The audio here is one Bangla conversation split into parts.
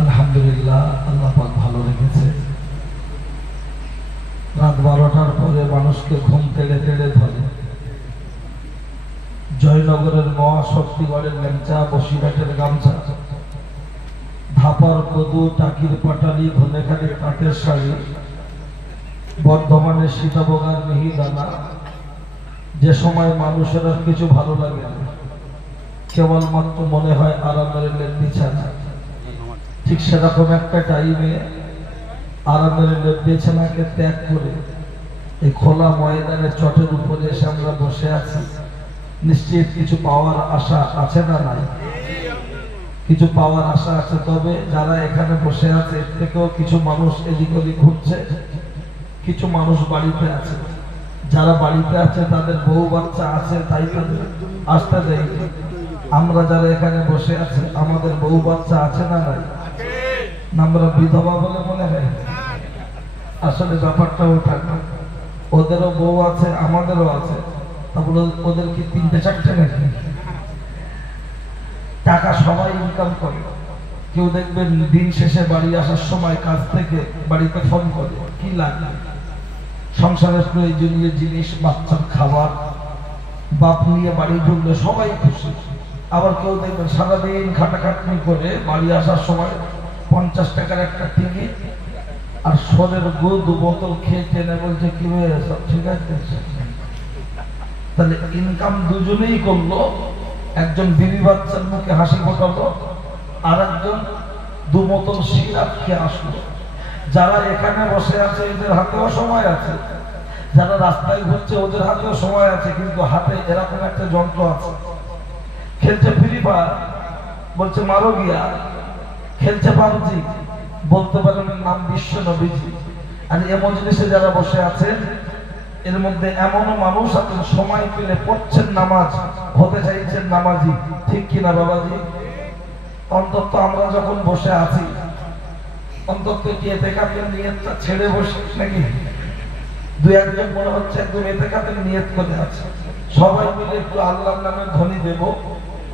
আলহামদুলিল্লাহ, আল্লাহ পাক ভালো রেখেছে। রাত 12টার পরে মানুষকে ঘুম তেড়ে তেড়ে ধরে। জয়নগরের নোয়া, শক্তিগড়ের ল্যাংচা, বসিরহাটের গামছা, ধাপার কদু, টাকির পাটালি, ধনেখালির কাঠের শাড়ি, বর্ধমানের সীতাভোগার মিহিদানা, যে সময় মানুষের আর কিছু ভালো লাগে না, কেবলমাত্র মনে হয় আরামের বিছানা, ঠিক সেরকম একটা টাইমে আরামের বিছানাকে ত্যাগ করে এই খোলা ময়দানের চটের উপরে এসে আমরা বসে আছি। নিশ্চিত কিছু পাওয়ার আশা আছে না নাই? কিছু পাওয়ার আশা আছে। তবে যারা এখানে বসে আছে এর থেকেও কিছু মানুষ এদিক ওদিক ঘুরছে, কিছু মানুষ বাড়িতে আছে। যারা বাড়িতে আছে তাদের বউ বাচ্চা আছে, তাই তাদের আসতে দেয়। আমরা যারা এখানে বসে আছি আমাদের বউ বাচ্চা আছে না নাই? আমরা বিধবা বলে মনে হয়? আসলে ব্যাপারটা ওঠা, ওদেরও বউ আছে আমাদেরও আছে। তারপরে ওদের কি 3-4টে নাকি? টাকা সবাই ইনকাম করে। কেউ দেখবেন দিন শেষে বাড়ি আসার সময় কাজ থেকে বাড়িতে ফোন করে, কি লাগে সংসারের প্রয়োজনীয় জিনিস, বাচ্চার খাবার, বাপ নিয়ে বাড়ি ঢুকলে সবাই খুশি। আবার কেউ দেখবেন সারাদিন খাটাখাটনি করে বাড়ি আসার সময় 50 টাকার একটা টিকিট আর সোরের 2 বোতল খেয়ে টেনে বলছে কি হয়ে সব ঠিক আছে। তাহলে ইনকাম দুজনেই করলো, একজন বিবি বাচ্চার মুখে হাসি ফোটালো, আর একজন 2 বোতল সিরাপ খেয়ে আসলো। যারা এখানে বসে আছে এদের হাতেও সময় আছে, যারা রাস্তায় ঘুরছে ওদের হাতেও সময় আছে, কিন্তু হাতে এরকম একটা যন্ত্র আছে। খেলছে ফ্রি ফায়ার, বলছে মারো গিয়া, খেলছে পাবজি, বলতে পারেন নাম বিশ্ব নবীজি। আর এমন জিনিসে যারা বসে আছেন এর মধ্যে এমনও মানুষ আছেন সময় পেলে পড়ছেন নামাজ, হতে চাইছেন নামাজি, ঠিক কিনা বাবাজি? অন্তত আমরা যখন বসে আছি অন্তত কি এতেকাতের নিয়তটা ছেড়ে বসে নাকি? 2-1 মনে হচ্ছে একদম এতেকাতের নিয়ত করে আছে। সবাই মিলে একটু আল্লাহর নামে ধ্বনি দেব,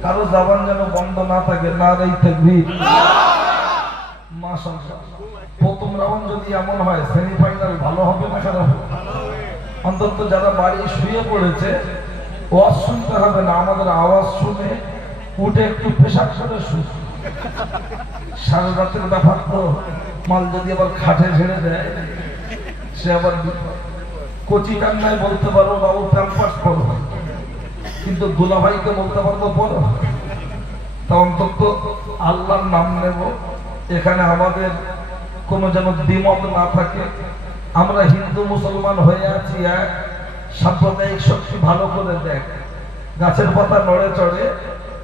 কারো জবান যেন বন্ধ না থাকে। নারায়ে তাকবীর, মাশাআল্লাহ। প্রথম রাউন্ড যদি এমন হয় সেমিফাইনাল ভালো হবে না খারাপ হবে? অন্তত যারা বাড়ি শুয়ে পড়েছে ওয়াজ শুনতে হবে না, আমাদের আওয়াজ শুনে উঠে একটু পেশাব করে শুন। সারা রাতের ব্যাপার তো, মাল যদি আবার খাটে ঝেড়ে দেয় সে আবার কচি কান্নায় বলতে পারো বাবু প্যাম্পাস পড়ো, কিন্তু দুলাভাইকে বলতে পারবো পড়ো। তা অন্তত আল্লাহর নাম নেব, এখানে আমাদের কোনো যেন দ্বিমত না থাকে। আমরা হিন্দু মুসলমান হয়ে আছি এক, সাম্প্রদায়িক শক্তি ভালো করে দেখ। গাছের পাতা নড়ে চড়ে,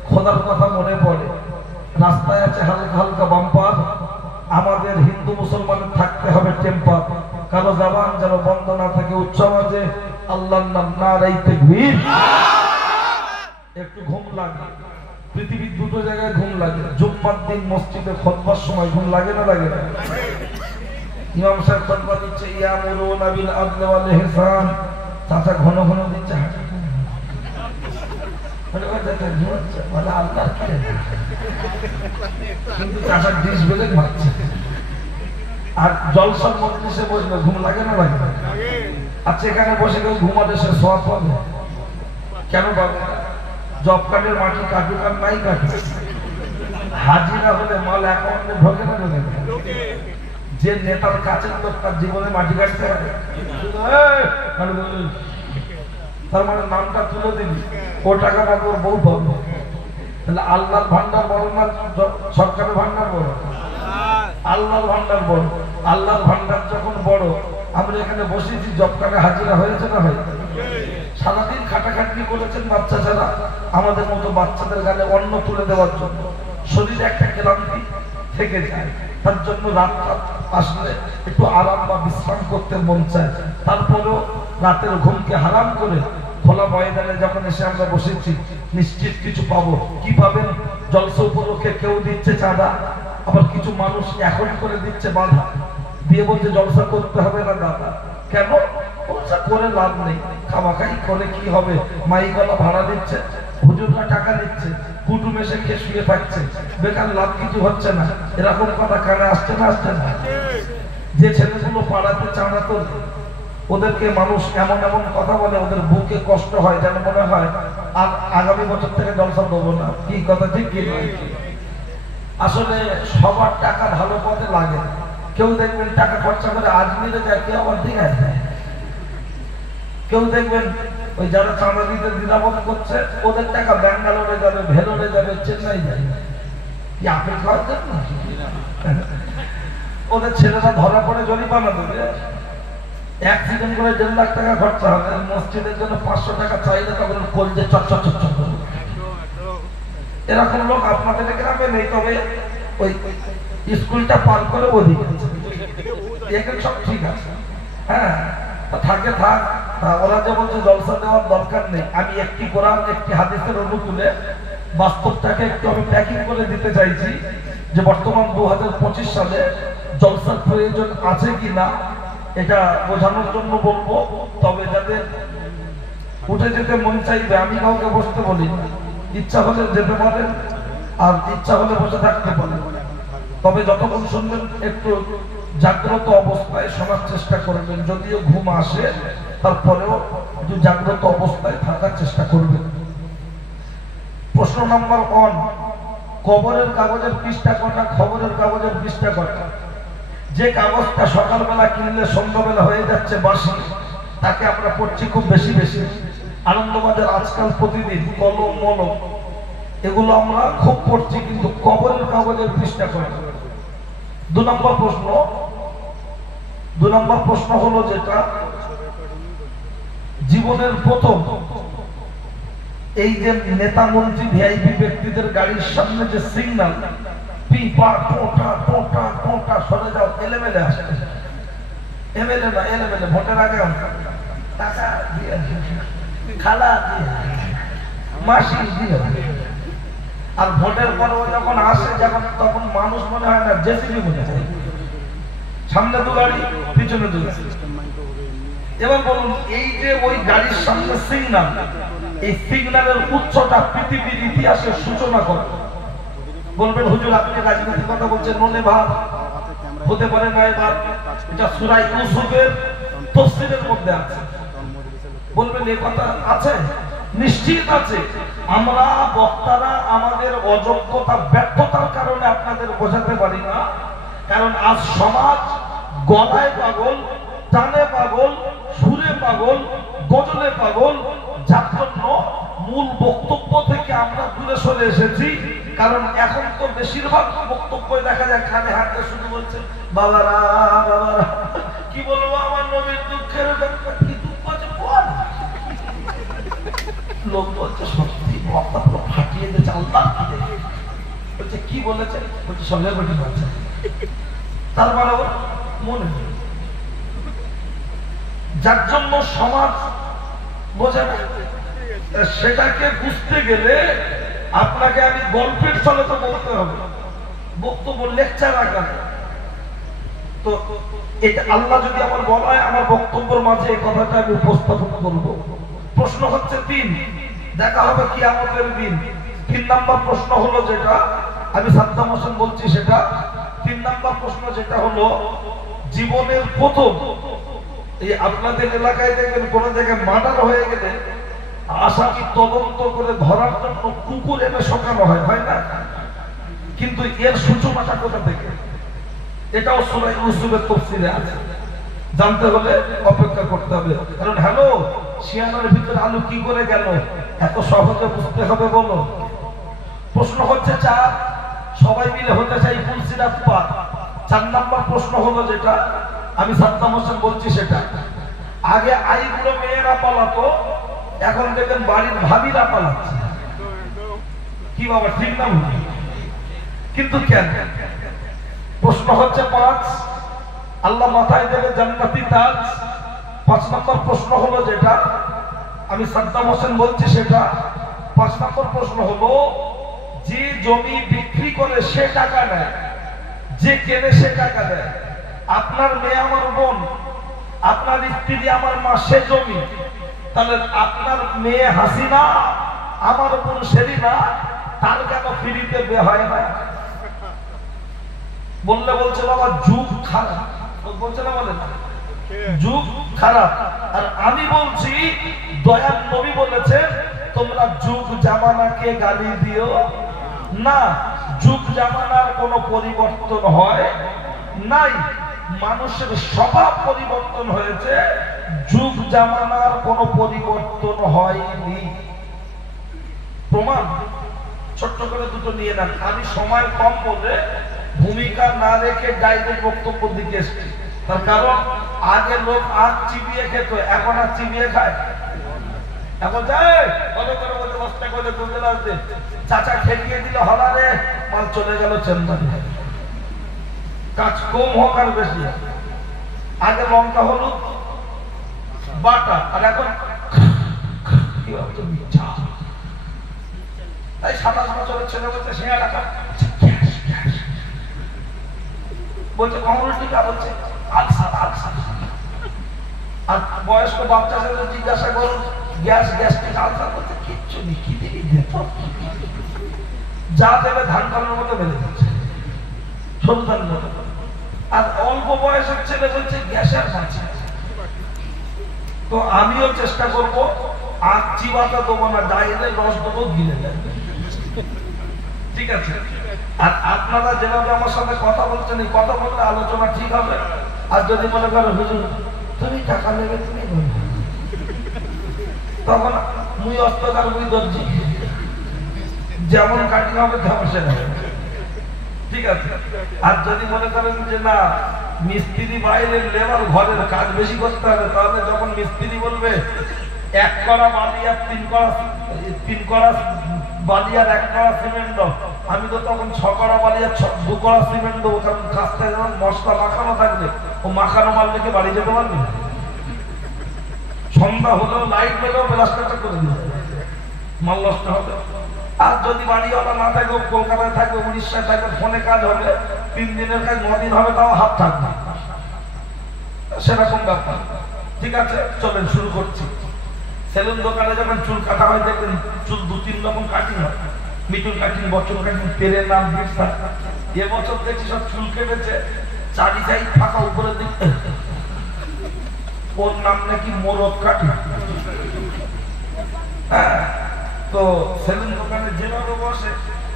খোদার কথা মনে পড়ে, রাস্তায় আছে হালকা হালকা বাম্পার। আমাদের হিন্দু মুসলমানের থাকতে হবে টেম্পার, কারো জবান যেন বন্ধ না থাকে। উচ্চ আওয়াজে আল্লাহর নাম, নারায়ে তাকবীর। একটু ঘুম লাগে, পৃথিবীর 2টো জায়গায় ঘুম লাগে। জুম্মার দিন মসজিদে খুতবার সময় ঘুম লাগে না লাগে না? ইমাম সাহেব খুতবা দিচ্ছে, ইয়ামুরুনা বিল আদলি ওয়াল ইহসান, চাচা ঘন ঘন দিচ্ছে, কিন্তু চাচার ডিশ বেলে মারছে। আর জলসার মজলিসে বসবে, ঘুম লাগে না লাগে না? আচ্ছা, এখানে বসে কেউ ঘুমাতে সে সওয়াব পাবে কেন পাবে? জব কার্ডের মাটি কাটুক আর নাই কাটুক, হাজিরা হলে মাল অ্যাকাউন্টে ঢোকে না ঢোকে না? যে নেতার কাছের লোক তার জীবনে মাটি কাটতে হবে, তার মানে নামটা তুলে দিবি, ও টাকা পাবো ওর বউ পাবো। তাহলে আল্লাহর ভান্ডার বড় না সরকারের ভান্ডার বড়? আল্লাহর ভান্ডার বড়। আল্লাহর ভান্ডার যখন বড়, আমরা এখানে বসেছি, জব কার্ডে হাজিরা হয়েছে না হয়? সারাদিন খাটাখাটনি করেছেন বাচ্চা ছাড়া, আমাদের মতো বাচ্চাদের গালে অন্ন তুলে দেওয়ার জন্য। শরীরে একটা ক্লান্তি থেকে যায়, তার জন্য রাত আসলে একটু আরাম বা বিশ্রাম করতে মন চায়। তারপরেও রাতের ঘুমকে হারাম করে খোলা ময়দানে যখন এসে আমরা বসেছি, নিশ্চিত কিছু পাবো। কি পাবেন? জলসা উপলক্ষে কেউ দিচ্ছে চাঁদা, আবার কিছু মানুষ এখন করে দিচ্ছে বাধা, দিয়ে বলছে জলসা করতে হবে না দাদা। কেন? বলছে করে লাভ নেই, খামাখাই করে কি হবে? মাইকওয়ালা ভাড়া দিচ্ছে, হুজুররা টাকা নিচ্ছে, কুটুম এসে খেয়ে শুয়ে থাকছে, বেকার লাভ কিছু হচ্ছে না, এরকম কথা কানে আসছে না আসছে না? যে ছেলেগুলো পাড়াতে চাঁদাতো, ওদেরকে মানুষ এমন এমন কথা বলে, ওদের বুকে কষ্ট হয়, যেন মনে হয় আর আগামী বছর থেকে জলসা দেবো না। কি কথা ঠিক কি? আসলে সবার টাকা ভালো পথে লাগে। কেউ দেখবেন টাকা খরচা করে আজমিরে যায়, কেউ আবার দীঘায় যায়। কেউ দেখবেন ওই যারা চাঁদা দিতে দ্বিধাবোধ করছে, ওদের টাকা ব্যাঙ্গালোরে যাবে, ভেলোরে যাবে, চেন্নাই যাবে। কি আপেল খাওয়ার জন্য? ওদের ছেলেরা ধরা পড়ে জরিমানা দেবে, অ্যাক্সিডেন্ট করে 1.5 লাখ টাকা খরচা হবে, মসজিদের জন্য 500 টাকা চাইলে তখন কলজে চচ্চর চচ্চর করবে। এরকম লোক আপনাদের গ্রামে নেই, তবে ওই স্কুলটা পার করে ওদিকে এখানে সব ঠিক আছে। হ্যাঁ, থাকে থাক, ওরা যে বলছে জলসা দেওয়ার দরকার নেই, আমি একটি কোরআন একটি হাদিসের অনুকূলে বাস্তবটাকে একটু আমি প্যাকিং করে দিতে চাইছি যে বর্তমান 2025 সালে জলসার প্রয়োজন আছে কি না এটা বোঝানোর জন্য বলবো। তবে যাদের উঠে যেতে মন চাইবে, আমি কাউকে বসতে বলি না, ইচ্ছা হলে যেতে পারেন আর ইচ্ছা হলে বসে থাকতে পারেন। তবে যতক্ষণ শুনবেন একটু জাগ্রত অবস্থায় শোনার চেষ্টা করবেন, যদিও ঘুম আসে তারপরেও একটু জাগ্রত অবস্থায় থাকার চেষ্টা করবেন। প্রশ্ন নাম্বার 1, খবরের কাগজের পৃষ্ঠা কটা? খবরের কাগজের পৃষ্ঠা কটা? যে কাগজটা সকালবেলা কিনলে সন্ধ্যাবেলা হয়ে যাচ্ছে বাসি, তাকে আমরা পড়ছি খুব বেশি বেশি। আনন্দবাজার আজকাল প্রতিদিন, কলম মলম, এগুলো আমরা খুব পড়ছি, কিন্তু খবরের কাগজের পৃষ্ঠা কটা? 2 নম্বর প্রশ্ন হলো যেটা জীবনের প্রথম এই যে নেতা মন্ত্রী ভিআইপি ব্যক্তিদের গাড়ির সামনে যে সিগন্যাল পিপা টোটা টোটা টোটা সরে যাও, এলেমেলে আসে, এমএলএ না এলেমেলে, ভোটের আগে টাকা দিয়ে খালা দিয়ে মাসি দিয়ে, আর ভোটের পরেও যখন আসে তখন মানুষ মনে হয় না, জেসিবি মনে হয়, সামনে 2 গাড়ি পিছনে 2 গাড়ি। এবার বলুন, এই যে ওই গাড়ির সামনে সিগন্যাল, এই সিগন্যালের উচ্চতা পৃথিবীর ইতিহাসের সূচনা করে। বলবেন হুজুর আপনি রাজনীতির কথা বলছেন, মনে ভাব হতে পারে না, এবার এটা সূরা ইউসুফের তাফসীরের মধ্যে আছে। বলবেন এই কথা আছে? নিশ্চিত আছে। আমরা বক্তারা আমাদের অযোগ্যতা ব্যর্থতার কারণে আপনাদের বোঝাতে পারি না, কারণ আজ সমাজ গলায় পাগল, টানে পাগল, সুরে পাগল, গজলে পাগল, যার জন্য মূল বক্তব্য থেকে আমরা দূরে সরে এসেছি। কারণ এখন তো বেশিরভাগ বক্তব্য দেখা যায় কানে হাতে শুধু বলছে বাবারা বাবারা, কি বলবো আমার নবীর দুঃখের ব্যাপার, কি দুঃখ আছে বল। লোক বলছে সত্যি বক্তা পুরো ফাটিয়ে দিয়েছে, আল্লাহ বলছে কি বলেছে, বলছে সঙ্গে বটি বলছে, তারপরে মনে নেই। যার জন্য সমাজ বোঝে না, সেটাকে বুঝতে গেলে আপনাকে আমি গল্পের ছলে তো বলতে হবে, বক্তব্য লেকচার আকারে। তো এটা আল্লাহ যদি আমার বলায়, আমার বক্তব্যের মাঝে এই কথাটা আমি উপস্থাপন করব। প্রশ্ন হচ্ছে 3, দেখা হবে কিয়ামতের দিন। 3 নম্বর প্রশ্ন হলো যেটা আমি সাদ্দাম হোসেন বলছি, সেটা 3 নম্বর প্রশ্ন যেটা হলো জীবনের প্রথম, এই আপনাদের এলাকায় দেখবেন কোন জায়গায় মার্ডার হয়ে গেলে আসামি তদন্ত করে ধরার জন্য কুকুর এনে শোকানো হয়, হয় না? কিন্তু এর সূচনাটা কোথা থেকে? এটাও সূরা ইউসুফের তাফসীরে আছে। জানতে হলে অপেক্ষা করতে হবে। কারণ হ্যালো, শিয়ানের ভিতরে আলু কি করে গেল এত সহজে বুঝতে হবে বলো? প্রশ্ন হচ্ছে 4, সবাই মিলে হতে চাই ফুলসিরাত পার। 4 নম্বর প্রশ্ন হলো যেটা আমি সাদ্দাম হোসেন বলছি, সেটা আগে আইগুলো মেয়েরা পালাতো, এখন দেখেন বাড়ির ভাবিরা পালাচ্ছে। কি বাবা ঠিক না? কিন্তু কেন? প্রশ্ন হচ্ছে 5, আল্লাহ মাথায় দেবে জান্নাতি তাজ। 5 নম্বর প্রশ্ন হলো যেটা আমি সাদ্দাম হোসেন বলছি, সেটা 5 নম্বর প্রশ্ন হলো যে জমি বিক্রি করে সে টাকা নেয়, যে কেনে সে টাকা দেয়। আপনার মেয়ে আমার বোন, আপনার স্ত্রী আমার মা, সে জমি। তাহলে আপনার মেয়ে হাসিনা আমার বোন সেলিনা তার কেন ফ্রিতে বিয়ে হয় না? বললে বলছে বাবা যুগ খারাপ, বলছে না, বলে না যুগ খারাপ। আর আমি বলছি দয়াল নবী বলেছেন তোমরা যুগ জামানাকে গালি দিও না। যুগ জামানার কোনো পরিবর্তন হয় নাই, মানুষের স্বভাব পরিবর্তন হয়েছে, যুগ জামানার কোনো পরিবর্তন হয়নি। প্রমাণ ছোট্ট করে দুটো নিয়ে নেন। আমি সময় কম বলে ভূমিকা না রেখে ডাইরেক্ট বক্তব্য দিকে এসেছি। তার কারণ আগে লোক আগ চিবিয়ে খেত, এখন আর চিবিয়ে খায়। এখন যায় কত করে বলতে বস্তা করে দুধে আসবে, চাচা খেলিয়ে দিল হলারে, মাল চলে গেল চেম্বারে। কাজ কম হোক আর বেশি, আগে লঙ্কা হলুদ বাটা, আর এখন কি বলতো মিঠা। তাই 27 বছরের ছেলে বলছে সিঙ্গা টাকা বলছে কমরুটিকা, বলছে আলসার আলসার। আর বয়স্ক বাচ্চা ছেলে জিজ্ঞাসা করুন গ্যাস গ্যাস্ট্রিক আলসার, বলছে কিচ্ছু নেই, কি দিবি দেব, যা দেবে ধান কাটার মতো বেড়ে যাচ্ছে, সন্তান মতো। আর অল্প বয়সের ছেলে বলছে গ্যাসের মাঝে। তো আমিও চেষ্টা করবো আগ চিবাটা দেবো না, ডাইলে রস দেবো, গিলে যাবে, ঠিক আছে? আর আপনারা যেভাবে আমার সাথে কথা বলছেন, এই কথা বললে আলোচনা ঠিক হবে। আর যদি মনে করো হুজুর তুমি টাকা নেবে, তুমি বলবে, তখন মুই অস্ত্রকার মুই দর্জি, যেমন কাটিং হবে তেমন সেটা, ঠিক আছে? আর যদি মনে করেন যে না মিস্ত্রি বাইরের লেবার, ঘরের কাজ বেশি করতে হবে, তাহলে যখন মিস্ত্রি বলবে 1 কড়া বালি আর 3 কড়া বালি আর 1 কড়া সিমেন্ট দাও, আমি তো তখন 6 কড়া বালি আর 2 কড়া সিমেন্ট দেবো। কারণ কাজটা যখন মশলা মাখানো থাকবে, ও মাখানো মাল রেখে বাড়ি যেতে পারবি না। সন্ধ্যা হলেও লাইট পেলেও প্লাস্টারটা করে দিবে, মাল নষ্ট হবে। আর যদি বাড়িওয়ালা না থাকে, কলকাতায় থাকবে, উড়িষ্যায় থাকবে, ফোনে কাজ হবে, 3 দিনের কাজ 9 দিন হবে, তাও হাত থাকবে, সেরকম ব্যাপার। ঠিক আছে, চলেন শুরু করছি। সেলুন দোকানে যখন চুল কাটা হয় দেখবেন চুল 2-3 রকম কাটিং হয়, মিটুন কাটিং, বচন কাটিং, তেলের নাম বিরসা। এবছর দেখছি সব চুল কেটেছে, চারি সাইড ফাঁকা, উপরের দিক ওর নাম নাকি মোরগ কাটিং। হ্যাঁ, তো সেলুন দোকানে যেভাবে বসে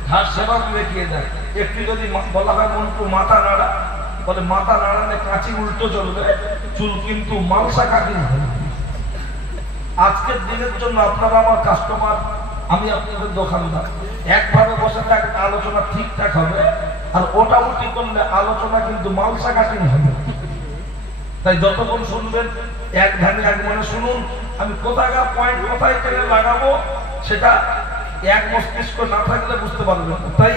ঘাস সেভাবে দেখিয়ে দেয়। একটু যদি বলা হয় মন্টু মাথা নাড়া, বলে মাথা নাড়ালে কাঁচি উল্টো চলবে, চুল কিন্তু মালসা কাটিং হবে। আজকের দিনের জন্য আপনারা আমার কাস্টমার, আমি আপনাদের দোকানদার। একভাবে বসে থাকলে আলোচনা ঠিকঠাক হবে, আর ওটা উল্টি করলে আলোচনা কিন্তু মালসা কাটিং হবে। তাই যতক্ষণ শুনবেন এক ধ্যানে এক মনে শুনুন। আমি কোথায় পয়েন্ট কোথায় টেনে লাগাবো সেটা এক মস্তিষ্ক না থাকলে বুঝতে পারবেন। তাই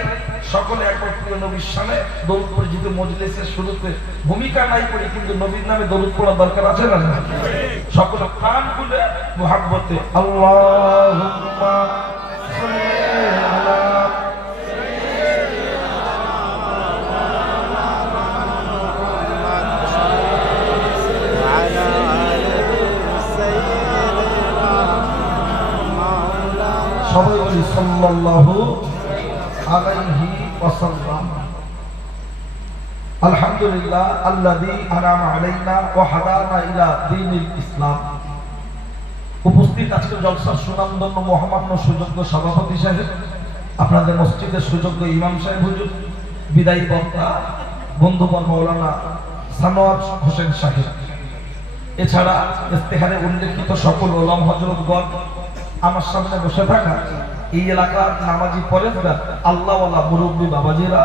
সকলে একবার প্রিয় নবীর সামনে দরুদ পড়ি। যদি মজলিসের শুরুতে ভূমিকা নাই পড়ি, কিন্তু নবীর নামে দরুদ পড়ার দরকার আছে না? সকলে প্রাণ খুলে মুহাব্বতে আল্লাহুম্মা সাল্লি আলা সবাই বলি সাল্লাল্লাহু আলাইহি ওয়াসাল্লাম। আলহামদুলিল্লাহ আল্লাযী আনআমা আলাইনা ওয়া হাদানা ইলা দীনিল ইসলাম। উপস্থিত আজকের জলসার সুনামধন্য মহামান্য সুযোগ্য সভাপতি সাহেব, আপনাদের মসজিদের সুযোগ্য ইমাম সাহেব হুজুর, বিদায়ী বক্তা বন্ধুবর মাওলানা সানোয়ার হোসেন সাহেব, এছাড়া ইস্তেহারে উল্লেখিত সকল ওলামা হযরতগণ, আমার সামনে বসে থাকা এই এলাকার নামাজি পরেজগার আল্লাহওয়ালা মুরব্বী বাবাজিরা,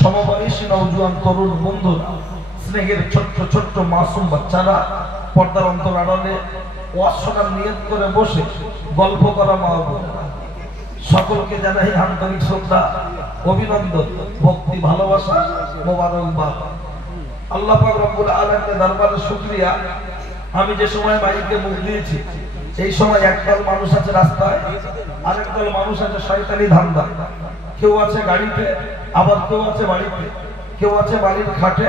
সমবয়সী নওজোয়ান তরুণ বন্ধুরা, স্নেহের ছোট্ট ছোট্ট মাসুম বাচ্চারা, পর্দার অন্তর আড়ালে ওয়াজ শোনার নিয়ত করে বসে গল্প করা মা বোনেরা, সকলকে জানাই আন্তরিক শ্রদ্ধা, অভিনন্দন, ভক্তি, ভালোবাসা, মোবারকবাদ। আল্লাহ পাক রব্বুল আলামিনের দরবারে শুকরিয়া। আমি যে সময় মাইকে মুখ দিয়েছি, এই সময় একদল মানুষ আছে রাস্তায়, আরেকদল মানুষ আছে শয়তানি ধান্দা। কেউ আছে গাড়িতে, আবার কেউ আছে বাড়িতে, কেউ আছে বাড়ির খাটে,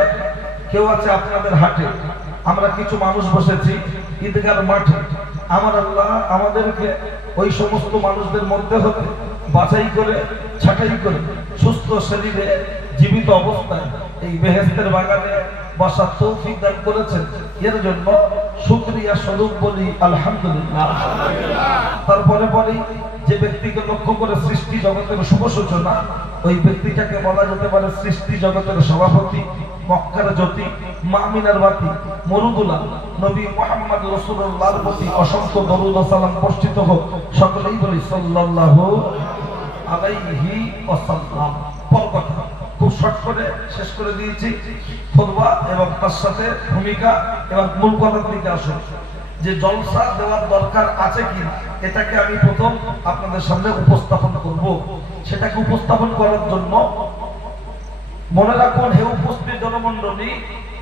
কেউ আছে আপনাদের হাটে। আমরা কিছু মানুষ বসেছি ঈদগার মাঠে। আমার আল্লাহ আমাদেরকে ওই সমস্ত মানুষদের মধ্যে হতে বাছাই করে ছাঁটাই করে সুস্থ শরীরে জীবিত অবস্থায় এই বেহেশতের বাগানে বসার তৌফিক দান করেছেন। এর জন্য শুকরিয়া স্বরূপ বলি আলহামদুলিল্লাহ। তারপরে পরেই যে ব্যক্তিকে লক্ষ্য করে সৃষ্টি জগতের শুভ সূচনা, ওই ব্যক্তিটাকে বলা যেতে পারে সৃষ্টি জগতের সভাপতি, মক্কার জ্যোতি, মামিনার বাতি, মরুদুলাম নবী মুহাম্মদ রাসূলুল্লাহর প্রতি অসংখ্য দরুদ ও সালাম বর্ষিত হোক। সকলেই বলি সাল্লাল্লাহু আলাইহি ওয়াসাল্লাম। পর কথা খুব শর্ট করে শেষ করে দিয়েছি খুতবা এবং তার সাথে ভূমিকা এবং মূল কথার দিকে আসুন যে জলসা দেওয়ার দরকার আছে কিনা, এটাকে আমি প্রথম আপনাদের সামনে উপস্থাপন করব। সেটাকে উপস্থাপন করার জন্য মনে রাখুন, হে উপস্থিত জনমণ্ডলী,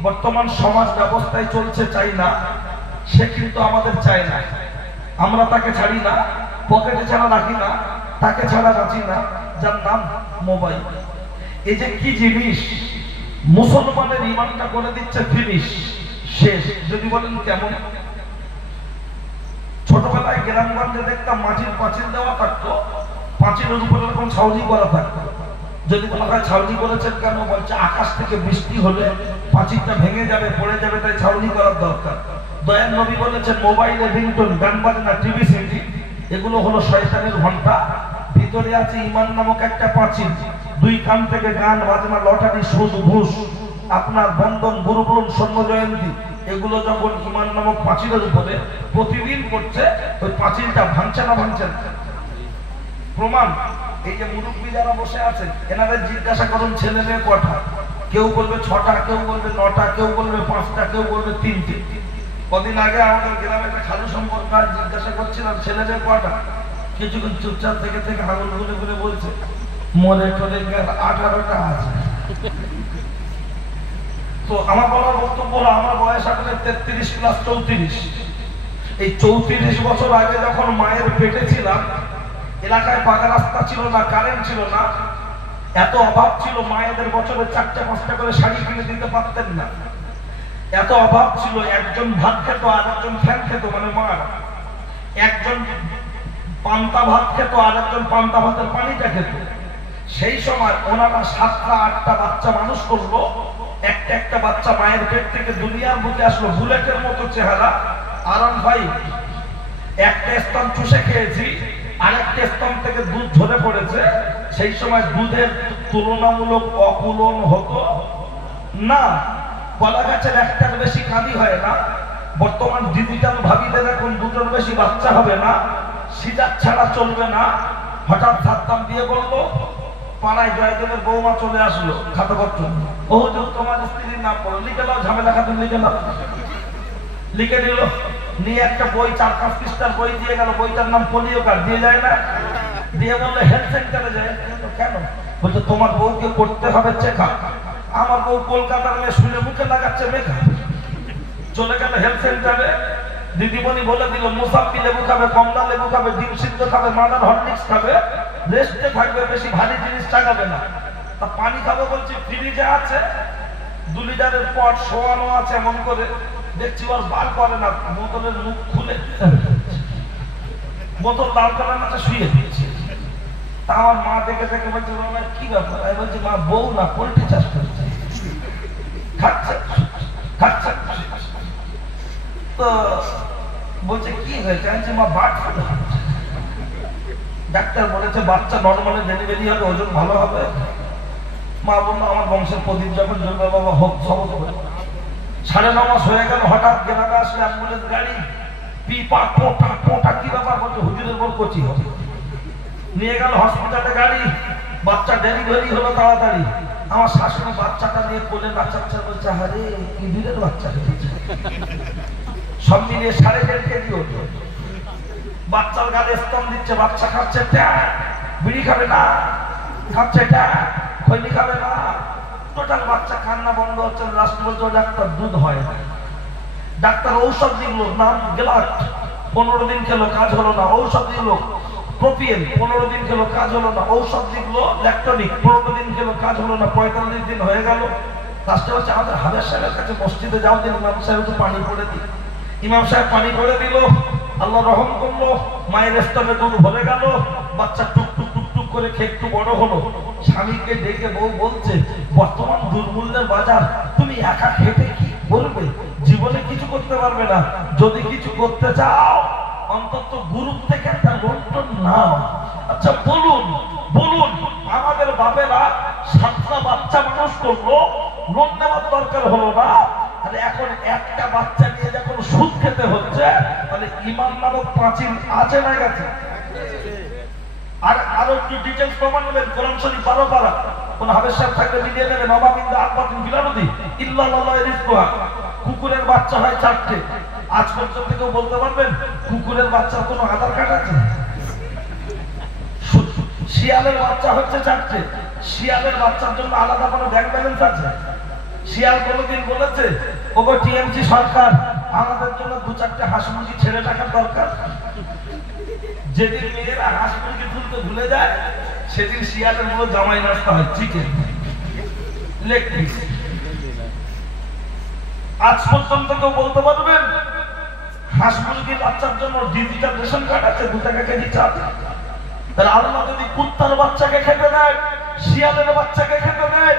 বর্তমান সমাজ ব্যবস্থায় চলছে চাই না, সে কিন্তু আমাদের চায় না। আমরা তাকে ছাড়ি না, পকেটে ছাড়া রাখি না, তাকে ছাড়া বাঁচি না, যার নাম মোবাইল। এই যে কি জিনিস, মুসলমানের ইমানটা করে দিচ্ছে ফিনিশ, শেষ। যদি বলেন কেমন? ছোটবেলায় গ্রামগঞ্জে দেখতাম মাটির পাঁচিল দেওয়া থাকতো, পাঁচিলের উপরে এরকম ছাউনি করা থাকতো। যদি কোনো হয় ছাউনি করেছেন কেন, বলছে আকাশ থেকে বৃষ্টি হলে পাঁচিলটা ভেঙে যাবে, পড়ে যাবে, তাই ছাউনি করার দরকার। দয়াল নবী বলেছেন মোবাইলের রিংটোন, গান বাজনা, টিভি সিডি, এগুলো হলো শয়তানের ঘন্টা। ভিতরে আছে ঈমান নামক একটা পাঁচিল, দুই কান থেকে গান বাজনা, লটারি, সুদ, ঘুষ, আপনার বন্ধন, গুরুবরণ, স্বর্ণ জয়ন্তী, এগুলো যখন ঈমান নামক পাঁচিলের উপরে প্রতিদিন করছে, ওই পাঁচিলটা ভাঙছে না ভাঙছে না? প্রমাণ এই যে মুরব্বী যারা বসে আছেন, এনাদের জিজ্ঞাসা করুন ছেলে মেয়ে কটা। কেউ বলবে 6টা, কেউ বলবে 9টা, কেউ বলবে 5টা, কেউ বলবে 3টে। কদিন আগে আমাদের গ্রামে একটা খালু সম্পর্ক জিজ্ঞাসা করছিলাম ছেলে মেয়ে কটা। কিছুক্ষণ চুপচাপ থেকে থেকে আঙুল গুলে গুলে বলছে মরে টরে গেল 18টা আছে। তো আমার বলার বক্তব্য হলো, আমার বয়স আসলে 33 প্লাস 34। এই 34 বছর আগে যখন মায়ের পেটে ছিলাম, এলাকায় পাকা রাস্তা ছিল না, কারেন্ট ছিল না, এত অভাব ছিল, মায়েদের বছরে 4টা 5টা করে শাড়ি কিনে দিতে পারতেন না, এত অভাব ছিল। একজন ভাত খেত আর একজন ফ্যান খেত, মানে মার। একজন পান্তা ভাত খেত আর একজন পান্তা ভাতের পানিটা খেত। সেই সময় ওনারা 7টা 8টা বাচ্চা মানুষ করলো। একটা একটা বাচ্চা মায়ের পেট থেকে দুনিয়ার বুকে আসলো, বুলেটের মতো চেহারা, আরাম ভাই। একটা স্তন চুষে খেয়েছি, আরেকটা স্তন থেকে দুধ ঝরে পড়েছে। সেই সময় দুধের তুলনামূলক অকুলন হতো না। কলা গাছের একটার বেশি কাঁদি হয় না। বর্তমান ডিজিটাল ভাবিতে দেখুন দুটোর বেশি বাচ্চা হবে না, সিজার ছাড়া চলবে না। হঠাৎ সাদ্দাম দিয়ে বললো, পাড়ায় জয়দেবের বৌমা চলে আসলো খাতাপত্র, ও হুজুর তোমার স্ত্রীর নাম বলো, লিখে নাও, ঝামেলা খাতুন লিখে নাও। লিখে দিল, নিয়ে একটা বই 4-5 পৃষ্ঠার বই দিয়ে গেল। বইটার নাম পোলিও কার্ড। দিয়ে যায় না? দিয়ে বললো হেলথ সেন্টারে যায়। কেন? বলছে তোমার বউকে করতে হবে চেক আপ। আমার বউ কলকাতার মেয়ে, শুনে মুখে লাগাচ্ছে মেকআপ। চলে গেল হেলথ সেন্টারে। দিদিমণি বলে দিল মুসাম্বি লেবু খাবে, কমলা লেবু খাবে, ডিম সিদ্ধ খাবে, মাদার হরলিক্স খাবে, রেস্টে থাকবে, বেশি ভারী জিনিস চাগাবে না। তা পানি খাবে বলছি, ফ্রিজে আছে 2 লিটারের পট শোয়ানো আছে। এমন করে দেখছি ওর বার করে না, বোতলের মুখ খুলে বোতল দাঁড় করার মাথা শুয়ে দিয়েছে। তা আমার মা দেখে দেখে বলছে কি ব্যাপার? আমি বলছি মা, বউ না পোল্ট্রি চাষ করছে, খাচ্ছে খাচ্ছে। তো বলছে কি হয়েছে? আমি মা বাট ফুল। ডাক্তার বলেছে বাচ্চা নর্মালি ডেলিভারি হবে, ওজন ভালো হবে। মা বললো আমার বংশের প্রদীপ যখন জন্ম বাবা হোক সবত করে। 9.5 মাস হয়ে গেল, হঠাৎ গ্রামে আসলে অ্যাম্বুলেন্স গাড়ি, পিপা পোটা পোটা, কি ব্যাপার? বলছে হুজুরের বল কচি হবে। নিয়ে গেল হসপিটালে গাড়ি, বাচ্চা ডেলিভারি হলো তাড়াতাড়ি। আমার শাশুড়ি বাচ্চাটা নিয়ে কোলে নাচাচ্ছে, বলছে আরে কি দূরের বাচ্চা হয়েছে। সব মিলিয়ে 1.5 কেজি হতো। বাচ্চার গালে স্তন দিচ্ছে, বাচ্চা খাচ্ছে, বিড়ি খাবে না, খাচ্ছে খৈনি খাবে না, টোটাল বাচ্চা কান্না বন্ধ হচ্ছে। লাস্ট বলছে ডাক্তার দুধ হয় না। ডাক্তার ঔষধ দিল, নাম গ্লাট, 15 দিন খেলো, কাজ হলো না। ঔষধ দিল প্রোপিয়েন, 15 দিন খেলো, কাজ হলো না। ঔষধ দিল ল্যাকটোনিক, 15 দিন খেলো, কাজ হলো না। 45 দিন হয়ে গেল। লাস্টে হচ্ছে আমাদের হাজার সাহেবের কাছে মসজিদে যাও, দিন ইমাম সাহেব একটু পানি পড়ে দিই। ইমাম সাহেব পানি পড়ে দিল। আল্লাহ রহম করলো, মায়ের স্তনে দুধ ভরে গেল, বাচ্চা টুকটুক টুকটুক করে খেয়ে একটু বড় হলো। স্বামীকে ডেকে বউ বলছে, বর্তমান দুর্মূল্যের বাজার, তুমি একা খেতে কি করবে? জীবনে কিছু করতে পারবে না। যদি কিছু করতে চাও অন্তত গ্রুপ থেকে একটা লোন টোন নাও। আচ্ছা বলুন বলুন, আমাদের বাপেরা 7টা বাচ্চা মানুষ করলো, লোন নেওয়ার দরকার হলো না। আর এখন একটা বাচ্চা নিয়ে যখন সুদ খেতে হচ্ছে, তাহলে ইমান নামক প্রাচীন আছে না গেছে? আর আরো একটু ডিটেইলস প্রমাণ নেবেন, কোরআন শরীফ 12 পারা, কোন হাফেজ সাহেব থাকলে মিলিয়ে নেবেন। বাবা বিন্দা আকবাতিন ফিলানদি ইল্লাল্লাহু রিজকুহা, কুকুরের বাচ্চা হয় 4টে। আজ পর্যন্ত কেউ বলতে পারবেন কুকুরের বাচ্চার কোনো আধার কার্ড আছে? শিয়ালের বাচ্চা হচ্ছে 4টে। শিয়ালের বাচ্চার জন্য আলাদা কোনো ব্যাংক ব্যালেন্স আছে? শিয়াল কোনোদিন বলেছে, ওগো টিএমসি সরকার, আমাদের জন্য 2-4টে হাঁস মুরগি ছেড়ে রাখার দরকার? যেদিন মেয়েরা হাঁস মুরগি তুলতে ভুলে যায়, সেদিন শিয়ালের মতো জামাই নাস্তা হয়, চিকেন লেগ পিস। আজ পর্যন্ত কেউ বলতে পারবেন হাঁস মুরগির বাচ্চার জন্য ডিজিটাল রেশন কার্ড আছে, 2 টাকা কেজি চাল? তাহলে আল্লাহ যদি কুত্তার বাচ্চাকে খেতে দেয়, শিয়ালের বাচ্চাকে খেতে দেয়,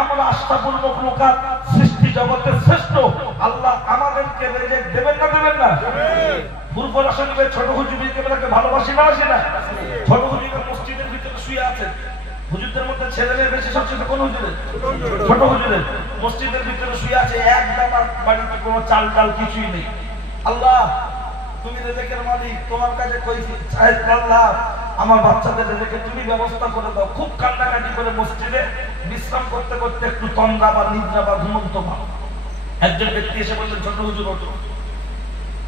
আমরা আস্থাপূর্ণ লোকাত সৃষ্টি জগতের শ্রেষ্ঠ আল্লাহ আমাদেরকে রেজেক দেবেন না দেবেন না? পূর্ব রাসূলের ছোট হুজুরকে ভালোবাসি না বাসি না? ছোট হুজুর মসজিদের ভিতরে শুয়ে আছে, হুজুরদের মধ্যে ছেলে মেয়ে বেশি সবচেয়ে কোন হুজুরের? ছোট হুজুরের। মসজিদের ভিতরে শুয়ে আছে, এক দানা বাড়িতে কোনো চাল ডাল কিছুই নেই। আল্লাহ তুমি রিজিকের মালিক, তোমার কাছে কইছি চাই আল্লাহ আমার বাচ্চাদের রিজিকের তুমি ব্যবস্থা করে দাও। খুব কান্নাকাটি করে মসজিদে বিশ্রাম করতে করতে একটু তন্দ্রা বা নিদ্রা বা ঘুমন্ত ভাব। একজন ব্যক্তি এসে বললেন, ছোট হুজুর ওঠো।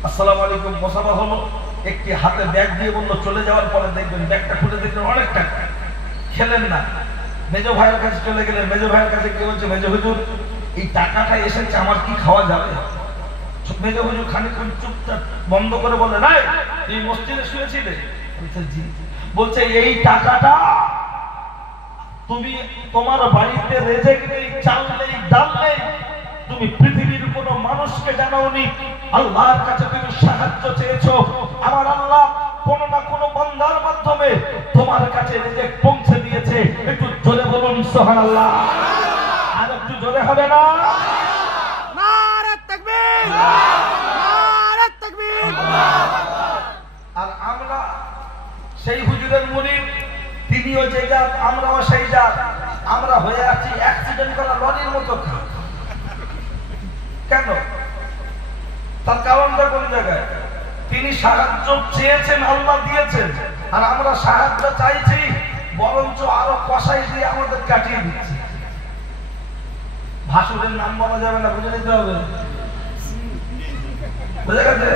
আসসালামু আলাইকুম, মোসাফা হলো। একটি হাতে ব্যাগ দিয়ে বললো, চলে যাওয়ার পরে দেখবেন ব্যাগটা খুলে দেখবেন অনেক টাকা। খেলেন না, মেজ ভাইয়ের কাছে চলে গেলেন। মেজ ভাইয়ের কাছে কি বলছে, মেজ হুজুর এই টাকাটা এসেছে, আমার কি খাওয়া যাবে? মেজ হুজুর খানিকক্ষণ চুপচাপ বন্ধ করে বলে, নাই এই মসজিদে শুয়েছিলে? বলছে জি। বলছে এই টাকাটা তুমি তোমার বাড়িতে রেজেক নেই, চাল নেই, ডাল নেই, তুমি পৃথিবীর কোন মানুষকে জানাওনি, আল্লাহর কাছে তুমি সাহায্য চেয়েছো, আমার আল্লাহ কোনো না কোনো বান্দার মাধ্যমে তোমার কাছে রিজিক পৌঁছে দিয়েছে। একটু জোরে বলুন সুবহানাল্লাহ। আর একটু জোরে হবে না? নারে তাকবীর, নারে তাকবীর। আর আমরা সেই হুজুরের মুরিদ, তিনিও যে জাত, আমরাও সেই জাত। আমরা হয়ে আছি অ্যাক্সিডেন্ট করা লরির মতো। কেন? তার কারণটা কোন জায়গায়? তিনি সাহায্য চেয়েছেন, আল্লাহ দিয়েছেন, আর আমরা সাহায্য চাইছি, বরঞ্চ আরো কষাই দিয়ে আমাদের কাটিয়ে দিচ্ছে। ভাসুরের নাম বলা যাবে না, বুঝে নিতে হবে। বুঝে গেছে?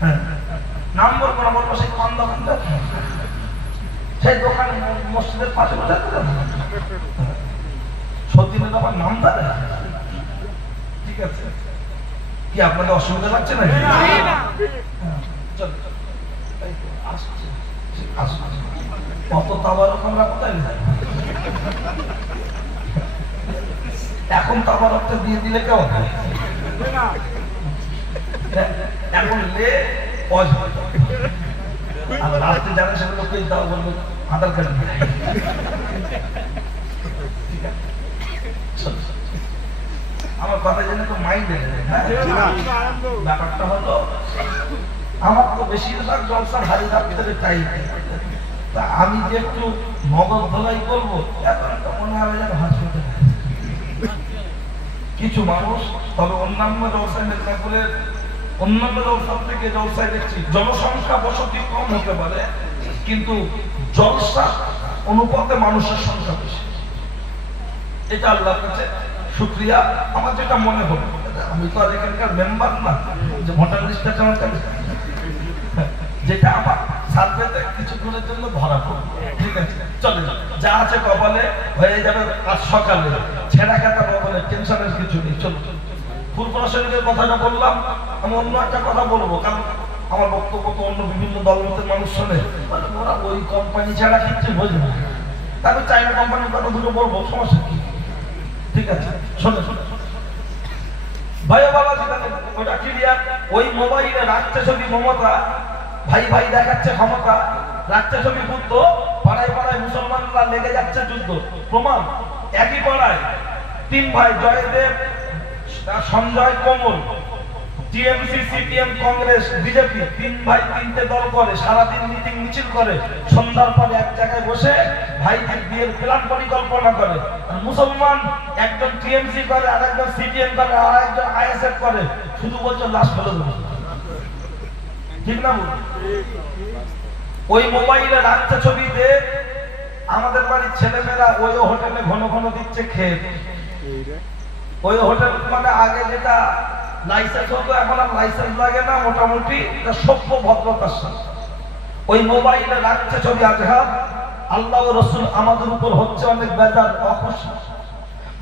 হ্যাঁ, নাম বলবো না, বলবো সেই পান দোকানদার, সেই দোকান মসজিদের পাশে বসে সত্যিনের আবার নাম দেয়। ঠিক আছে, কি আপনাদের অসুবিধা লাগছে না? কত তাবারক আমরা কোথায় যাই? এখন তাবারকটা দিয়ে দিলে কেমন? এখন লে আর লাস্টে যারা সেগুলো কেউ দাও বলবো আধার কার্ড। আমার কথা জেনে তো মাইন্ড ব্যাপারটা হলো, আমার তো বেশিরভাগ জলসা ভারী ডাক্তারের টাইম, তা আমি যে একটু মগজ ধোলাই করবো, এখন তো মনে হবে যেন হাসপাতালে কিছু মানুষ। তবে অন্যান্য জলসায় মেদিনীপুরের অন্যান্য জলসার থেকে জলসায় দেখছি জনসংখ্যা বসতি কম হতে পারে, কিন্তু জলসা অনুপাতে মানুষের সংখ্যা বেশি। এটা আল্লাহর কাছে শুকরিয়া। আমার যেটা মনে হলো, আমি তো আর এখানকার মেম্বার না যে ভোটার লিস্টটা কেমন কাছে, যেটা আমার সার্ভেতে কিছুক্ষণের জন্য ধরা পড়বে। ঠিক আছে, চলে যা আছে কপালে হয়ে যাবে। আজ সকালে ছেঁড়া কাটা কপালে, টেনশনের কিছু নেই। চলো, পূর্বরাশনের কথাটা বললাম, আমি অন্য একটা কথা বলবো, কারণ আমার বক্তব্য তো অন্য বিভিন্ন দলমতের মানুষ শোনে, ওরা ওই কোম্পানি ছাড়া কিচ্ছু বোঝে না। তারপর চাইনা কোম্পানির কথা দুটো বলবো, সমস্যা কি? ঠিক আছে, শোনে শোনে ভাইয়া বাবা, ওটা ক্লিয়ার। ওই মোবাইলে রাখছে ছবি মমতা, ভাই ভাই দেখাচ্ছে ক্ষমতা, রাখছে ছবি বুদ্ধ, পাড়ায় পাড়ায় মুসলমানরা লেগে যাচ্ছে যুদ্ধ। প্রমাণ, একই পাড়ায় তিন ভাই জয়দেব, সঞ্জয়, কমল, টিএমসি, সিপিএম, কংগ্রেস, বিজেপি, তিন ভাই তিনটে দল করে, সারাদিন মিটিং মিছিল করে, সন্ধ্যার পরে এক জায়গায় বসে ভাইদের বিয়ের প্ল্যান পরিকল্পনা করে। মুসলমান একজন টিএমসি করে, আর একজন সিপিএম করে, আর একজন আইএসএফ করে, শুধু বলছে লাশ ফেলে দেবো। ঠিক না বল? ওই মোবাইলে রাখছে ছবিতে আমাদের বাড়ির ছেলেমেয়েরা ওই হোটেলে ঘন ঘন দিচ্ছে খেয়ে। ওই হোটেল মানে আগে যেটা লাইসেন্স হতো, এখন আর লাইসেন্স লাগে না, মোটামুটি সভ্য ভদ্রতার সাথে ওই মোবাইলে রাখছে ছবি। আজহার আল্লাহ ও রসুল আমাদের উপর হচ্ছে অনেক বেজার, অখুশি।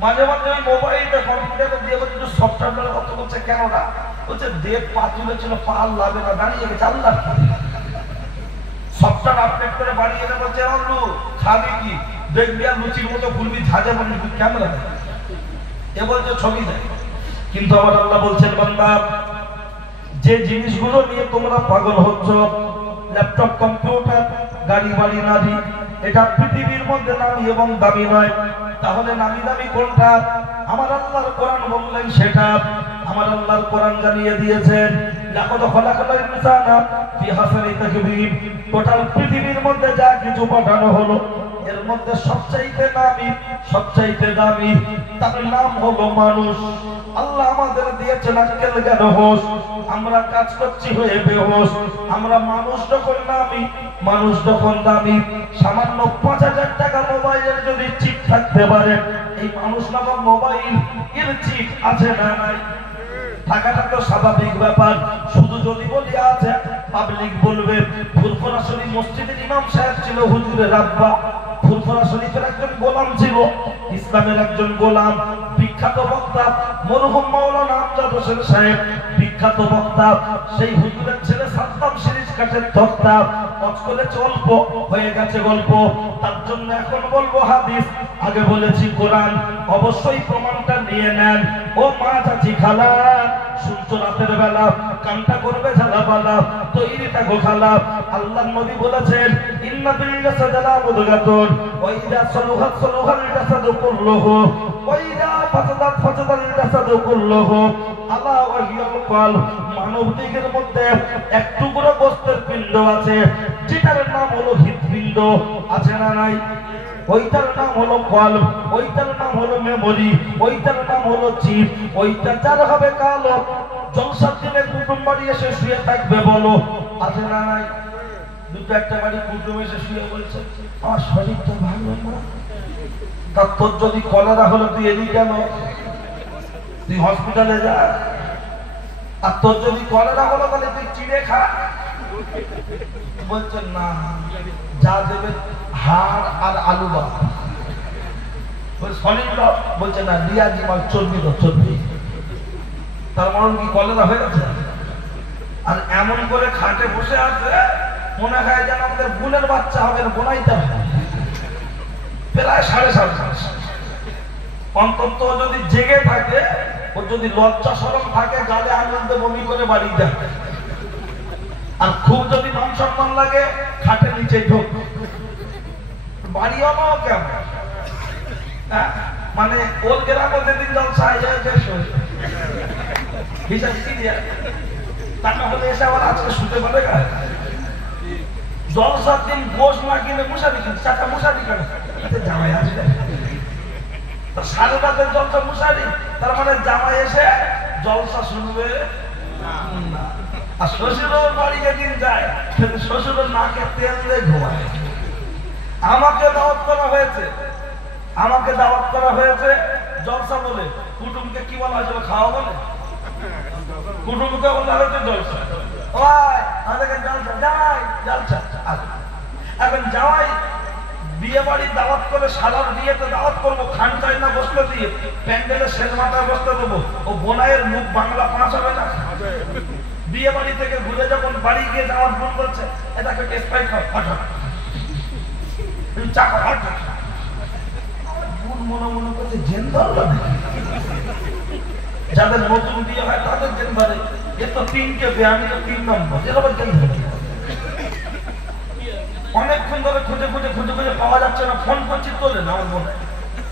মাঝে মাঝে ওই মোবাইলটা কম্পিউটারে দিয়ে বলছে সফটওয়্যার কত বলছে, কেন না বলছে দেব পা তুলেছিল, পা লাগে না, দাঁড়িয়ে গেছে। আল্লাহ সফটওয়্যার আপডেট করে বাড়িয়ে এনে বলছে আল্লু খাবি কি, দেখবি আর লুচির মতো ঘুরবি, ঝাঁঝে বলবি ক্যামেরা এ বলছে ছবি দেয়। কিন্তু আমার আল্লাহ বলছেন, বান্দা যে জিনিসগুলো নিয়ে তোমরা পাগল হচ্ছ, ল্যাপটপ, কম্পিউটার, গাড়ি, বাড়ি, নারী, এটা পৃথিবীর মধ্যে নামি এবং দামি নয়। তাহলে নামি দামি কোনটা? আমার আল্লাহর কোরআন বললেন সেটা। আমার আল্লাহর কোরআন জানিয়ে দিয়েছেন, লাকাদ খালাকনাল ইনসানা ফি হাসানি তাকবীর। টোটাল পৃথিবীর মধ্যে যা কিছু পাঠানো হলো, এর মধ্যে সবচাইতে নামি, সবচাইতে দামি, তার নাম হলো মানুষ। আল্লাহ আমাদের দিয়েছেন আক্কেল, জ্ঞান, হোশ। আমরা কাজ করছি হয়ে বেহোশ। আমরা মানুষ যখন নামি, মানুষ যখন দামি। সামান্য ৫,০০০ টাকা মোবাইলের যদি চিপ থাকতে পারে, এই মানুষ নামক মোবাইল এর চিপ আছে না নাই? থাকাটা তো স্বাভাবিক ব্যাপার। শুধু যদি বলি আছে, পাবলিক বলবে। ফুরফুরা শরীফ মসজিদের ইমাম সাহেব ছিল হুজুরের আব্বা। ফুরফুরা শরীফের একজন গোলাম ছিল, ইসলামের একজন গোলাম, বিখ্যাত বক্তা মরহুম মাওলানা আমজাদ হোসেন সাহেব, বিখ্যাত বক্তা। সেই হুজুরের ছেলে সাদ্দাম সিরিজ কাঠের তক্তা। অজ করেছে অল্প, হয়ে গেছে গল্প। তার জন্য এখন বলবো হাদিস, আগে বলেছি কোরআন। অবশ্যই প্রমাণটা নিয়ে নেন। ও মা, চাচি, খালা, সূর্য রাতের বেলা কানটা করবে ঝালাপালা, তৈরি থাকো খালা। আল্লাহর নবী বলেছেন, ইন্না ফিল জাসাদি লামুদগাতুন ওয়া ইযা সালুহাত সালুহাল জাসাদু কুল্লুহু ওয়া ইযা ফাসাদাত ফাসাদাল জাসাদু কুল্লুহু আলা ওয়া হিয়াল কলব। মানব দেহের মধ্যে এক টুকরো গোশতের পিণ্ড আছে, যেটার নাম হলো হৃদপিণ্ড। আছে না নাই? ওইটার নাম হলো কলব, ওইটার নাম হলো মেমোরি, ওইটার নাম হলো চিপ। ওইটা যার হবে কালো, জলসার দিনে কুটুম বাড়ি এসে শুয়ে থাকবে, বলো আছে না নাই? দুটো একটা বাড়ি কুটুম এসে শুয়ে বলছে, আমার শরীরটা ভালো না। তা তোর যদি কলেরা হলো তুই এদিকে কেন? তুই হসপিটালে যা। আর তোর যদি কলেরা হলো তাহলে তুই চিড়ে খা। বলছে না, যা দেবে হাড় আর আলু বা শরীর বলছে না, রিয়াজি মাল, চর্বি তো চর্বি। তার মরণ কি কলেরা হয়ে গেছে? আর এমন করে খাটে বসে আছে, মনে হয় যেন আমাদের বোনের বাচ্চা হবে, বোনাইতে হবে। প্রায় 7.5 মাস। অন্তত যদি জেগে থাকে, ও যদি লজ্জা শরম থাকে, গালে আনন্দে বমি করে বাড়ি যায়। আর খুব যদি মান সম্মান লাগে, খাটের নিচে ঢোক। বাড়ি হলো কেমন? মানে ওর গ্রামে যেদিন জলসা হিসাব কি দিয়া টাকা হলে এসে আবার আজকে শুতে পারে। জলসার দিন গোশ না কিনে মশারি কিনে, চারটা মশারি কাটে জামাই আসবে। সাড়ে রাতের জলসা মশারি, তার মানে জামাই এসে জলসা শুনবে না। আর শ্বশুরের বাড়ি যেদিন যায়, শ্বশুরের নাকে তেল দিয়ে ঘুমায়। আমাকে দাওয়াত করা হয়েছে, আমাকে দাওয়াত করা হয়েছে জলসা বলে। কুটুমকে কি বলা হয়েছিল? খাওয়া বলে। কুটুমকে বলা হয়েছে জলসা। ওই আমাদেরকে জলসা, যাই জলসা। এখন যাওয়াই বিয়ে বাড়ির দাওয়াত করে, সালার বিয়েতে দাওয়াত করবো, খান চাই না বসতে দিয়ে, প্যান্ডেলের শেষ মাথায় বসতে দেবো। ও বোনাইয়ের মুখ বাংলা 5 হবে না? বিয়ে বাড়ি থেকে ঘুরে যখন বাড়ি গিয়ে যাওয়ার ফোন করছে, এটাকে স্পাই হঠাৎ চাকা হঠাৎ মনে মনে করছে জেন ধরল। যাদের নতুন বিয়ে হয় তাদের জেন ধরে, এ তো তিনটে বে, আমি তো 3 নম্বর। এরকম কেন? অনেকক্ষণ ধরে খুঁজে খুঁজে খুঁজে খুঁজে পাওয়া যাচ্ছে না, ফোন করছি তোলে না। আমার মনে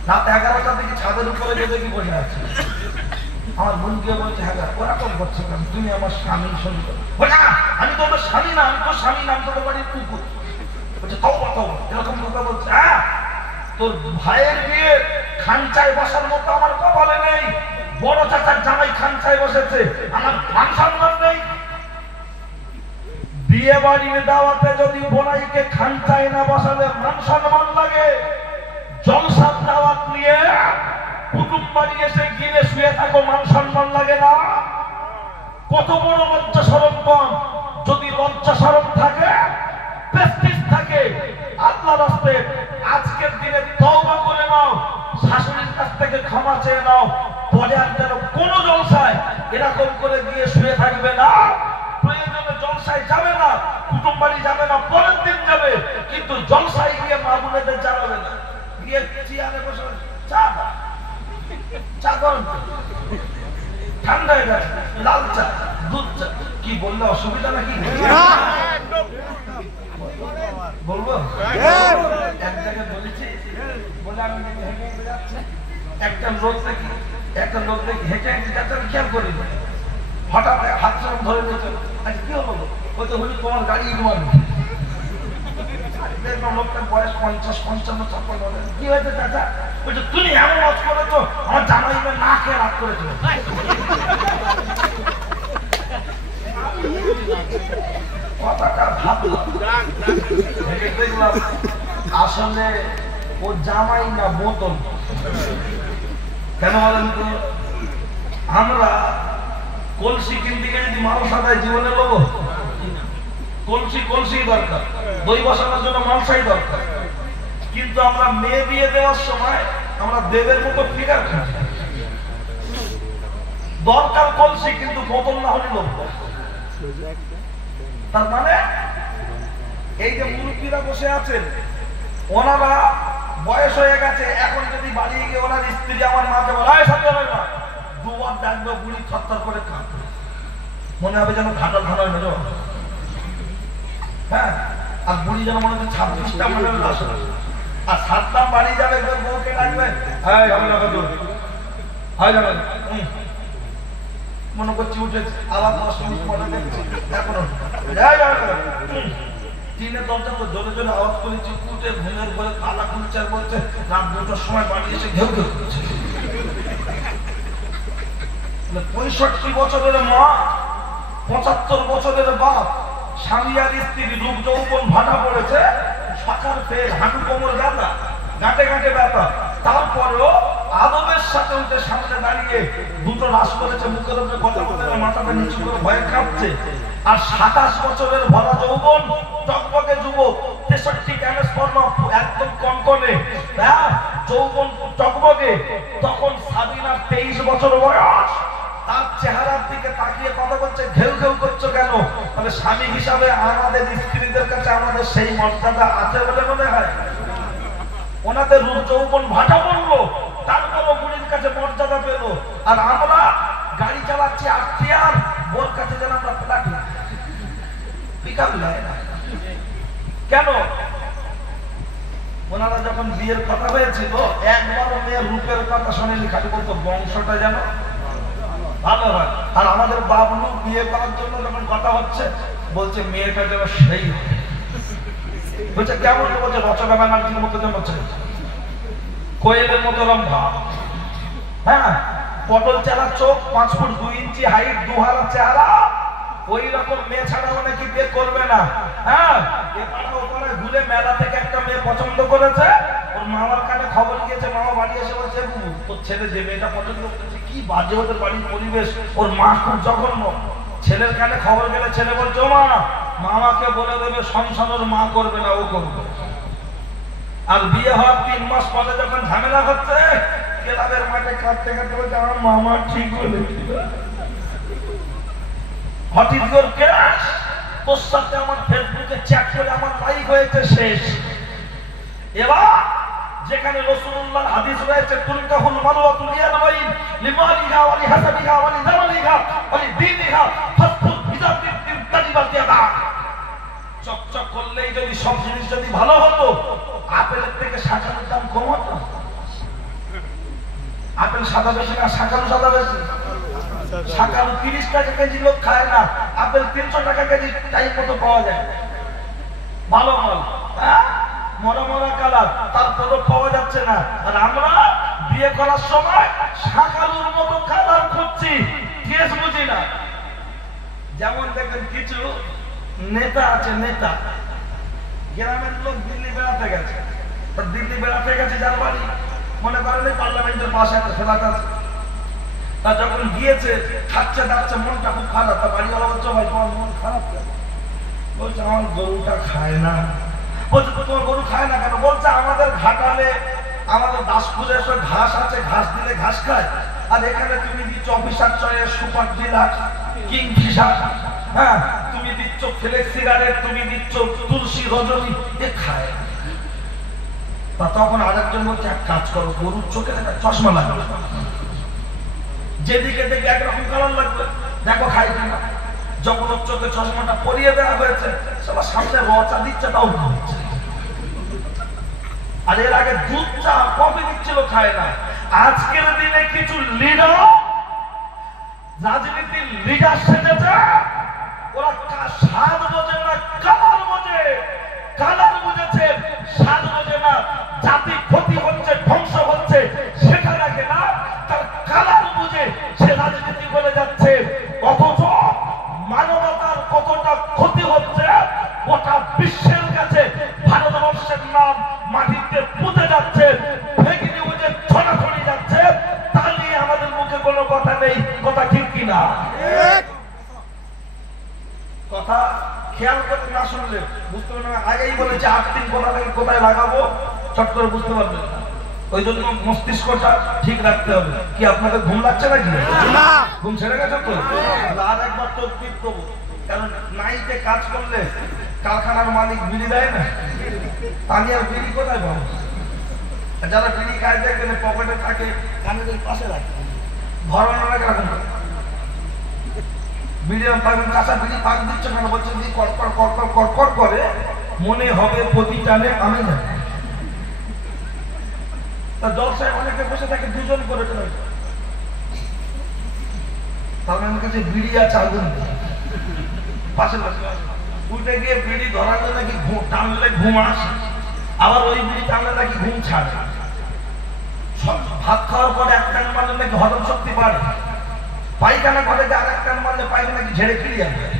রাত 11টার দিকে ছাদের উপরে গিয়ে দেখি বসে আছে। আমার বোন গিয়ে বলছে, হ্যাঁ ওরকম করছে কেন? তুমি আমার স্বামী শুনবে? বলে না, আমি তো ওদের স্বামী না, আমি তো স্বামী নাম তোদের বাড়ির কুকুর। বলছে তাও এরকম কথা বলছে। হ্যাঁ, তোর ভাইয়ের বিয়ে খানচায় বসার মতো আমার কপালে নেই। বড় চাচার জামাই খানচায় বসেছে, আমার মান সম্মান নেই। বিয়ে বাড়ির দাওয়াতে যদি বোনাইকে খানচায় না বসালে মান সম্মান লাগে, জলসার দাওয়াত নিয়ে কুটুম বাড়ি এসে গিলে শুয়ে থাকো, মান সম্মান লাগে না? কত বড় লজ্জা শরম কম। যদি লজ্জা শরম থাকে, প্রেস্টিজ থাকে, আল্লাহর রাস্তায় আজকের দিনে তওবা করে নাও, শাশুড়ির কাছ থেকে ক্ষমা চেয়ে নাও। পরে আর যেন কোনো জলসায় এরকম করে গিয়ে শুয়ে থাকবে না। প্রয়োজনে জলসায় যাবে না, কুটুম বাড়ি যাবে না, পরের দিন যাবে, কিন্তু জলসায় গিয়ে মা বোনেদের জানাবে না। গিয়ে চেয়ারে বসে চা গরম ঠান্ডা হয়ে গেছে, লাল চা, দুধ চা। কি বললে অসুবিধা নাকি? বলবো এক জায়গায় বলেছি, বলে আমি হেঁটে হেঁটে যাচ্ছি, একটা লোক দেখি হেঁটে হেঁটে যাচ্ছে, আমি খেয়াল করি। হঠাৎ হাত চাপ ধরে নিয়েছে। আচ্ছা কি হলো? বলতে বলি তোমার গাড়ি ইনওয়ান। দেখলাম লোকটার বয়স 50, 55, 56। কি হয়েছে চাচা? বলছে তুমি এমন ওয়াজ করেছো, আমার জামাই না খেয়ে রাগ করেছিল। কথাটা ভাবলাম, দেখলাম আসলে ও জামাই না বোতল। কেন বলেন তো? আমরা কলসি কিনতে গিয়ে যদি মাল সাদায় জীবনে লোবো, কলসি দরকার, দই বসানোর জন্য মালসাই দরকার। কিন্তু আমরা মেয়ে বিয়ে দেওয়ার সময় আমরা দেবের মতো ফিগার খাই। দরকার কলসি, কিন্তু বোতল না হলে লোক। তার মানে এই যে মুরব্বীরা বসে আছেন, ওনারা বয়স হয়ে গেছে, এখন যদি বাড়ি গিয়ে ওনার স্ত্রী আমার মাকে বলে সত্যমের মা, দুবার ডাকবে, বুড়ি থরথর করে কাঁপবে, মনে হবে যেন ঘাটাল ঘাটাল মেজ। হ্যাঁ, আর বুড়ি যেন মনে হচ্ছে 26টা মনে হবে লাশ। আর 7টা বাড়ি যাবে, বউকে ডাকবে, মনে করছি উঠেছে, আবার 10 মিনিট পরে দেখছি এখনো টিনের দরজা তো জোরে জোরে আওয়াজ করেছি, উঠে ঘুমের ঘরে তালা খুলছে আর বলছে রাত 2টার সময় বাড়ি এসে ঘেউ ঘেউ করছে। 65 বছরের মা, 75 বছরের বাপ, স্বামী আর স্ত্রী রূপ যৌবন ভাটা পড়েছে, সকাল ফের হাঁটু কোমর ব্যথা, গাঁটে গাঁটে ব্যথা, তারপরেও আদবের সাথে উঠে সামনে দাঁড়িয়ে দুটো রাস করেছে, মুখের উপরে কথা বলতে মাথাটা নিচু করে ভয়ে কাঁপছে। আর 27 বছরের ভরা যৌবন, টকবকে যুবক, 63 ক্যামেস ফর্ম একদম কনকনে, যৌবন টকবকে। তখন সাবিনার 23 বছর বয়স। তার চেহারার দিকে তাকিয়ে কথা বলছে, ঘেউ ঘেউ করছো কেন? মানে স্বামী হিসাবে আমাদের স্ত্রীদের কাছে আমাদের সেই মর্যাদা আছে বলে মনে হয়? ওনাদের রূপ যৌবন ভাটা পড়লো, তারপরও বুড়ির কাছে মর্যাদা পেল। আর আমরা গাড়ি চালাচ্ছি আত্মীয়ার, বোর কাছে যেন আমরা প্লাটি পিকআপ লাগে না। কেন? ওনারা যখন বিয়ের কথা হয়েছিল, একবারও মেয়ের রূপের কথা শোনেনি, খালি বলতো বংশটা যেন ভালো হয়। আর আমাদের বাবলু বিয়ে করার জন্য যখন কথা হচ্ছে, বলছে মেয়েটা যেন সেই বলছে কেমন? বলছে রচনা ব্যানার্জির মতো যেন কোয়েলের মতো লম্বা, হ্যাঁ, পটল চেলা চোখ, 5 ফুট 2 ইঞ্চি হাইট, 2 হারা চেহারা, ওই রকম মেয়ে ছাড়া মানে কি বিয়ে করবে না? হ্যাঁ, এপাড়া ঘুরে মেলা থেকে একটা মেয়ে পছন্দ করেছে, ওর মামার কানে খবর গিয়েছে, মামা বাড়ি এসে বলছে তোর ছেলে যে মেয়েটা পছন্দ করেছে কি বাজে ওদের বাড়ির পরিবেশ, ওর মা খুব জঘন্য। ছেলের কানে খবর গেলে ছেলে বলছে ও মা, মামাকে বলে দেবে সংসারের মা করবে না, ও করবে। আর বিয়ে হওয়ার 3 মাস পরে যখন ঝামেলা হচ্ছে, ক্লাবের মাঠে কাঁদতে কাঁদতে বলছে আমার মামা ঠিক বলেছিল, হটির কেস, তোর সাথে আমার ফেসবুকে চ্যাট করে আমার লাইক হয়েছে শেষ। এবার যেখানে রাসূলুল্লাহর হাদিস রয়েছে তুলকাহুল মারওয়াতু লিয়ারবাইন লিমালিহা ওয়া লিহাসাবিহা ওয়া লিজামালিহা ওয়া লিদীনিহা ফাসফুল বিযাতিদ তাজিবাতিয়াদা। চকচক করলেই যদি সব জিনিস যদি ভালো হতো, আপেলের থেকে শাকালুর দাম কম হতো? আপেল সাদা বেশি না শাকালু সাদা বেশি? শাকালু 30 টাকা কেজি লোক খায় না, আপেল 300 টাকা কেজি টাইম মতো পাওয়া যায়। ভালো মাল, মরা মরা কালার, তারপরও পাওয়া যাচ্ছে না। আর আমরা বিয়ে করার সময় শাকালুর মতো কালার খুঁজছি, কেস বুঝি না। যেমন দেখবেন কিছু নেতা আছে, নেতা গ্রামের লোক দিল্লি বেড়াতে গেছে, দিল্লি বেড়াতে গেছে যার বাড়ি মনে করেন পার্লামেন্টের পাশে একটা ফ্ল্যাট আছে, তা যখন গিয়েছে খাচ্ছে দাচ্ছে মনটা খুব খারাপ, তার বাড়িওয়ালা বলছে ভাই তোমার মন খারাপ কেন? বলছে আমার গরুটা খায় না। বলছে তোমার গরু খায় না কেন? বলছে আমাদের ঘাটালে আমাদের দাসপুরে সব ঘাস আছে, ঘাস দিলে ঘাস খায়, আর এখানে তুমি দিচ্ছ officer choice, super dealer, Kingfisher, হ্যাঁ তুমি দিচ্ছ ফ্লেক্স সিগারেট, তুমি দিচ্ছ তুলসী রজনী, এ খায়। তা তখন আরেকজন বলছে এক কাজ করো, গরুর চোখে চশমা লাগবে, যেদিকে দেখে একরকম কালার লাগবে, দেখো খাই কিনা। যখন ওর চোখে চশমাটা পরিয়ে দেওয়া হয়েছে, সবার সামনে রচা দিচ্ছে, তাও দিচ্ছে। আর এর আগে দুধ চা কফি দিচ্ছিল, খায় না। আজকের দিনে কিছু লিডার রাজনীতির লিডার সেজেছে, ওরা স্বাদ বোঝে না, কালার বোঝে। কালার বুঝেছে, স্বাদ বোঝে না। জাতি ক্ষতি হচ্ছে, ধ্বংস হচ্ছে, সেটা দেখে না, তার কালার বুঝে সে রাজনীতি করে যাচ্ছে। অথচ মানবতার কতটা ক্ষতি হচ্ছে গোটা বিশ্বের কাছে, ভারতবর্ষের নাম মাটিতে পুঁতে যাচ্ছে, ফেক নিউজে ছড়াছড়ি যাচ্ছে, তা নিয়ে আমাদের মুখে কোনো কথা নেই। কথা ঠিক কিনা? কথা খেয়াল করে না শুনলে বুঝতে পারবেন না। আগেই বলেছি 8 দিন কোথায় লাগাবো চট করে বুঝতে পারবেন না। ওই জন্য মস্তিষ্কটা ঠিক রাখতে হবে। কি আপনাদের ঘুম লাগছে নাকি? ঘুম ছেড়ে গেছে তো? আর একবার তো টিপ দেবো, কারণ নাইটে কাজ করলে কারখানার মালিক বিড়ি দেয় না, আমি আর বিড়ি কোথায় পাবো? যারা বিড়ি খায় দেখবেন পকেটে থাকে, কানের পাশে রাখে, ভরণ অনেক রকম বিড়ি পাবেন। কাঁচা বিড়ি পাক দিচ্ছে কেন? বলছে যদি কড়কড় কড়কড় কড়কড় করে মনে হবে প্রতি টানে আমি জানি। তা জলসায় অনেকে বসে থাকে, 2 জন করে চলে, তার আমার কাছে বিড়ি আছে, আগুন পাশে পাশে উঠে গিয়ে বিড়ি ধরালে নাকি টানলে ঘুম আসে, আবার ওই বিড়ি টানলে নাকি ঘুম ছাড়ে। ভাত খাওয়ার পরে 1 টান মারলে নাকি হজম শক্তি বাড়ে, পায়খানা ঘরে যে 1 টান মারলে পায়খানা কি ঝেড়ে ক্লিয়ার হয়।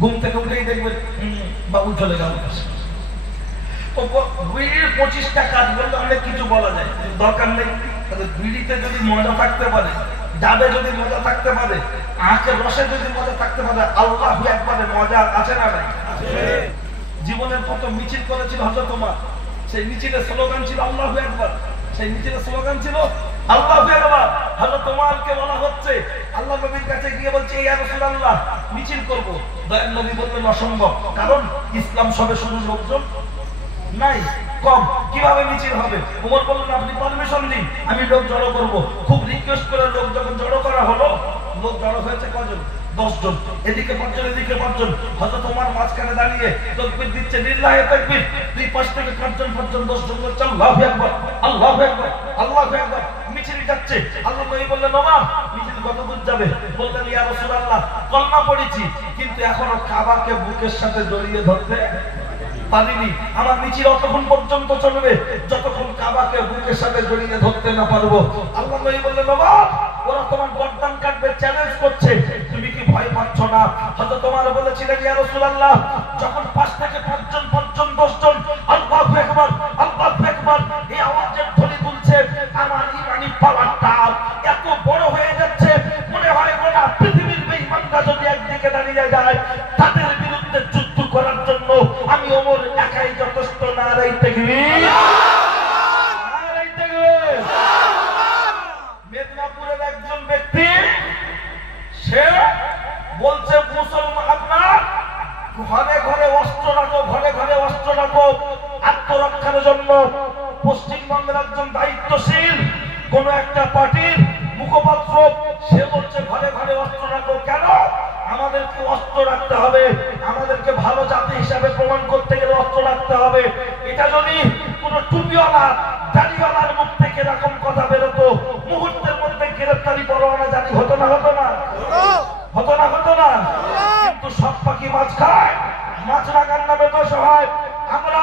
ঘুম থেকে উঠেই দেখবেন বাবু চলে গেল। বিড়ির 25টা কাজ বললে অনেক কিছু বলা যায়, দরকার নেই। বিড়িতে যদি মজা থাকতে পারে, ডাবে যদি মজা থাকতে পারে, আখের রসে যদি মজা থাকতে পারে, আল্লাহু আকবার মজা আছে না নাই? জীবনের কত মিছিল করেছিল হযরত ওমর, সেই মিছিলের স্লোগান ছিল আল্লাহু আকবার। সেই মিছিলের স্লোগান ছিল আল্লাহু আকবার। হযরত ওমরকে বলা হচ্ছে, আল্লাহ নবীর কাছে গিয়ে বলছে ইয়া রাসূলুল্লাহ মিছিল করব। দয়ার নবী বললেন অসম্ভব, কারণ ইসলাম সবে শুরু, লোকজন নাই, কম, কিভাবে মিছিল হবে? ওমর বললেন আপনি পারমিশন দিন, আমি লোক জড়ো করব। খুব রিকোয়েস্ট করে লোক যখন জড়ো করা হলো, লোক জড়ো হয়েছে কজন? 10 জন, এদিকে 5 জন, এদিকে 5 জন। হযরত ওমর মাঝখানে দাঁড়িয়ে তাকবীর দিচ্ছে, লিল্লাহি তাকবীর। দুই পাশ থেকে 5 জন 10 জন বলছে আল্লাহু আকবার, আল্লাহু আকবার, আল্লাহু আকবার। মিছিল যাচ্ছে। আল্লাহ নবী বললেন ওমর মিছিল কত দূর যাবে? বললেন ইয়া রাসূলুল্লাহ কলমা পড়েছি, কিন্তু এখনো কাবাকে বুকের সাথে জড়িয়ে ধরতে পারিনি। আমার মিছিল অতক্ষণ পর্যন্ত চলবে যতক্ষণ কাবাকে বুকের সাথে জড়িয়ে ধরতে না পারবো। আল্লাহ নবী বললেন ওমর ওরা তোমার গর্দান কাটবে, চ্যালেঞ্জ করছে, তুমি কি ভয় পাচ্ছ না? হযরত ওমর বলেছিলেন ইয়া রাসূলুল্লাহ যখন 5 থেকে 5 জন 10 জন আল্লাহু আকবার, আল্লাহু আকবার এই আওয়াজের ধ্বনি তুলছে, আমার ঈমানি পাওয়ারটা এত বড় হয়ে যাচ্ছে, মনে হয় গোটা পৃথিবীর বেঈমানরা যদি একদিকে দাঁড়িয়ে যায় তাদের বিরুদ্ধে যুদ্ধ করার জন্য আমি ওমর একাই যথেষ্ট। নারায়ে তাকবীর, নারায়ে তাকবীর। মেদিনীপুরের একজন ব্যক্তি সে বলছে মুসলমান আপনার ঘরে ঘরে অস্ত্র রাখো, ঘরে ঘরে অস্ত্র রাখো আত্মরক্ষার জন্য। পশ্চিমবঙ্গের একজন দায়িত্বশীল কোন একটা পার্টির মুখপাত্র, সে বলছে ঘরে ঘরে অস্ত্র রাখো। কেন? আমাদেরকে অস্ত্র রাখতে হবে, আমাদেরকে ভালো জাতি হিসাবে প্রমাণ করতে গেলে অস্ত্র রাখতে হবে। এটা যদি কোন টুপিওয়ালা দাড়িওয়ালার মুখ থেকে এরকম কথা বেরোতো, মুহূর্তের মধ্যে গ্রেফতারি পরোয়ানা জারি হতো না? হতো না? হতো না? হতো না? কিন্তু সব পাখি মাছ খায়, মাছ রাখার নামে দোষ হয়। আমরা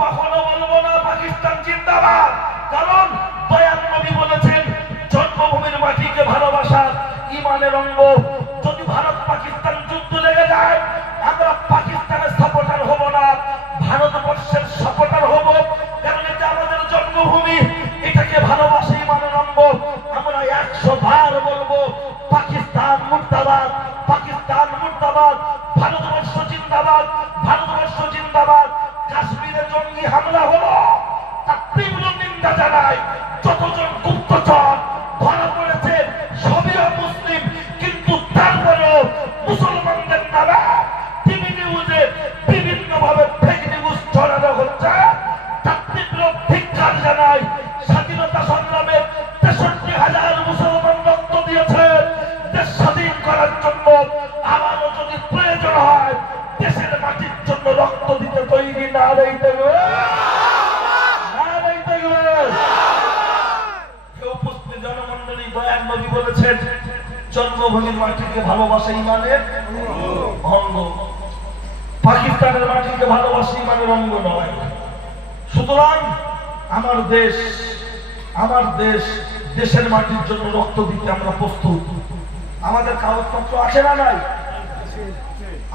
কখনো বলবো না পাকিস্তান জিন্দাবাদ, কারণ দয়াল নবী বলেছেন জন্মভূমির মাটিকে ভালোবাসা ঈমানের অঙ্গ। যদি ভারত পাকিস্তান যুদ্ধ লেগে যায়, আমরা পাকিস্তানের সাপোর্টার হব না, ভারতবর্ষের সাপোর্টার হব, কারণ এটা আমাদের জন্মভূমি, এটাকে ভালোবাসা ঈমানের অঙ্গ। আমরা 100 বার বলবো পাকিস্তান মুর্দাবাদ, পাকিস্তান মুর্দাবাদ, ভারতবর্ষ জিন্দাবাদ, ভারতবর্ষ জিন্দাবাদ। কাশ্মীরে জঙ্গি হামলা হলো, তার তীব্র নিন্দা জানাই। যতজন গুপ্তচর ধরা পড়েছে সবই মুসলিম, কিন্তু তারপরেও মুসলমানদের নামে টিভি নিউজে বিভিন্ন ভাবে ফেক নিউজ ছড়ানো হচ্ছে, তার তীব্র ধিক্কার জানাই। স্বাধীনতা সংগ্রামে 63,000 মুসলমান রক্ত দিয়েছে দেশ স্বাধীন করার জন্য। আমারও যদি প্রয়োজন হয় দেশের মাটির জন্য রক্ত দিতে তৈরি। না রইতে উপস্থিত জনমন্ডলী, দয়াল নবী বলেছেন জন্মভূমির মাটিকে ভালোবাসা ঈমানের অঙ্গ, পাকিস্তানের মাটিকে ভালোবাসা ঈমানের অঙ্গ নয়। সুতরাং আমার দেশ, আমার দেশ, দেশের মাটির জন্য রক্ত দিতে আমরা প্রস্তুত। আমাদের কাগজপত্র আছে না নাই?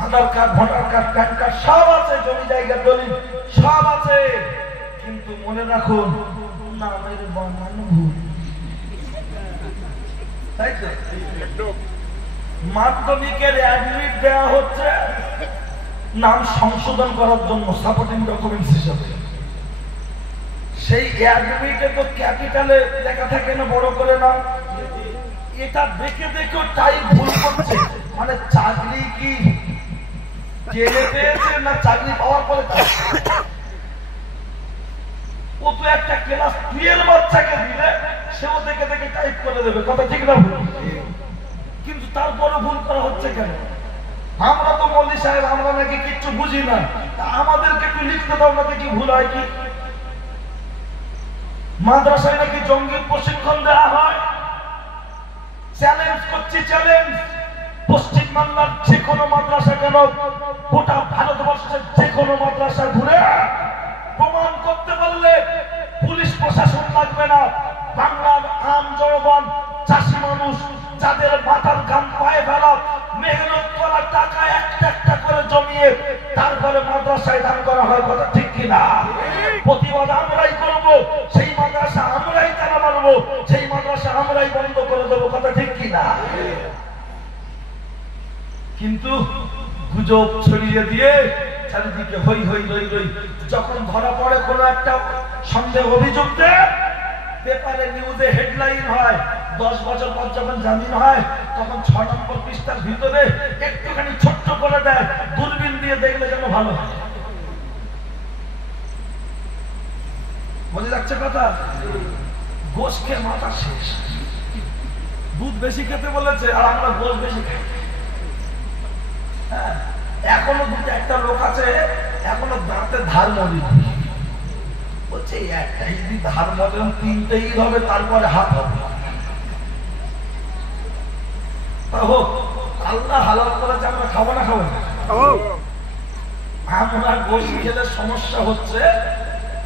Aadhaar card, voter card, PAN card সব আছে, জমি জায়গা দলিল সব আছে, কিন্তু মনে রাখুন নামের বানানো ভুল। তাই তো মাধ্যমিকের অ্যাডমিট দেওয়া হচ্ছে নাম সংশোধন করার জন্য সাপোর্টিং ডকুমেন্টস হিসাবে। সেই অ্যাডমিটে তো ক্যাপিটালে লেখা থাকে না বড় করে নাম, এটা দেখে দেখেও টাইপ ভুল করছে। মানে চাকরি কি জেলে পেয়েছে না চাকরি পাওয়ার পরে? ও তো একটা ক্লাস 2 বাচ্চাকে দিলে সেও দেখে দেখে টাইপ করে দেবে, কথা ঠিক না ভুল? কিন্তু তারপরে ভুল করা হচ্ছে কেন? আমরা তো মৌলভী সাহেব, আমরা নাকি কিচ্ছু বুঝি না, আমাদেরকে একটু লিখতে দাও না, কি ভুল হয় কি? মাদ্রাসায় নাকি জঙ্গি প্রশিক্ষণ দেওয়া হয়। চ্যালেঞ্জ করছি, চ্যালেঞ্জ, পশ্চিম বাংলার যে কোনো মাদ্রাসা কেন, গোটা ভারতবর্ষের যে কোনো মাদ্রাসা ঘুরে প্রমাণ করতে পারলে পুলিশ প্রশাসন লাগবে না। বাংলার আম জনগণ, চাষি মানুষ, যাদের মাথার ঘাম পায়ে ফেলা, মেহনত করা টাকা একটা একটা করে জমিয়ে তারপরে মাদ্রাসায় দান করা হয়, কথা ঠিক কিনা? প্রতিবাদ আমরাই করবো, সেই মাদ্রাসা আমরাই তারা মানবো, সেই মাদ্রাসা আমরাই বন্ধ করে দেবো, কথা ঠিক কিনা? কিন্তু গুজব ছড়িয়ে দিয়ে চারিদিকে হই হই রই রই। যখন ধরা পড়ে কোনো একটা সন্দেহ অভিযুক্তে, পেপারে নিউজে হেডলাইন হয়, 10 বছর পর যখন জামিন হয় তখন 6 নম্বর পৃষ্ঠার ভিতরে একটুখানি ছোট্ট করে দেয়, দূরবীন দিয়ে দেখলে যেন ভালো হয়। বুঝে যাচ্ছে কথা? গোশ খেয়ে মাথা শেষ। দুধ বেশি খেতে বলেছে আর আমরা গোশ বেশি খাই। এখনো দুটো একটা লোক আছে, এখনো দাঁতে ধার মরি বলছে, একটাই যদি ধার মরেন 3টেই হবে, তারপরে হাত হবে। হোক, আল্লাহ হালাল করেছে, আমরা খাবো না? খাবো না? আমরা গোশ খেলে সমস্যা হচ্ছে,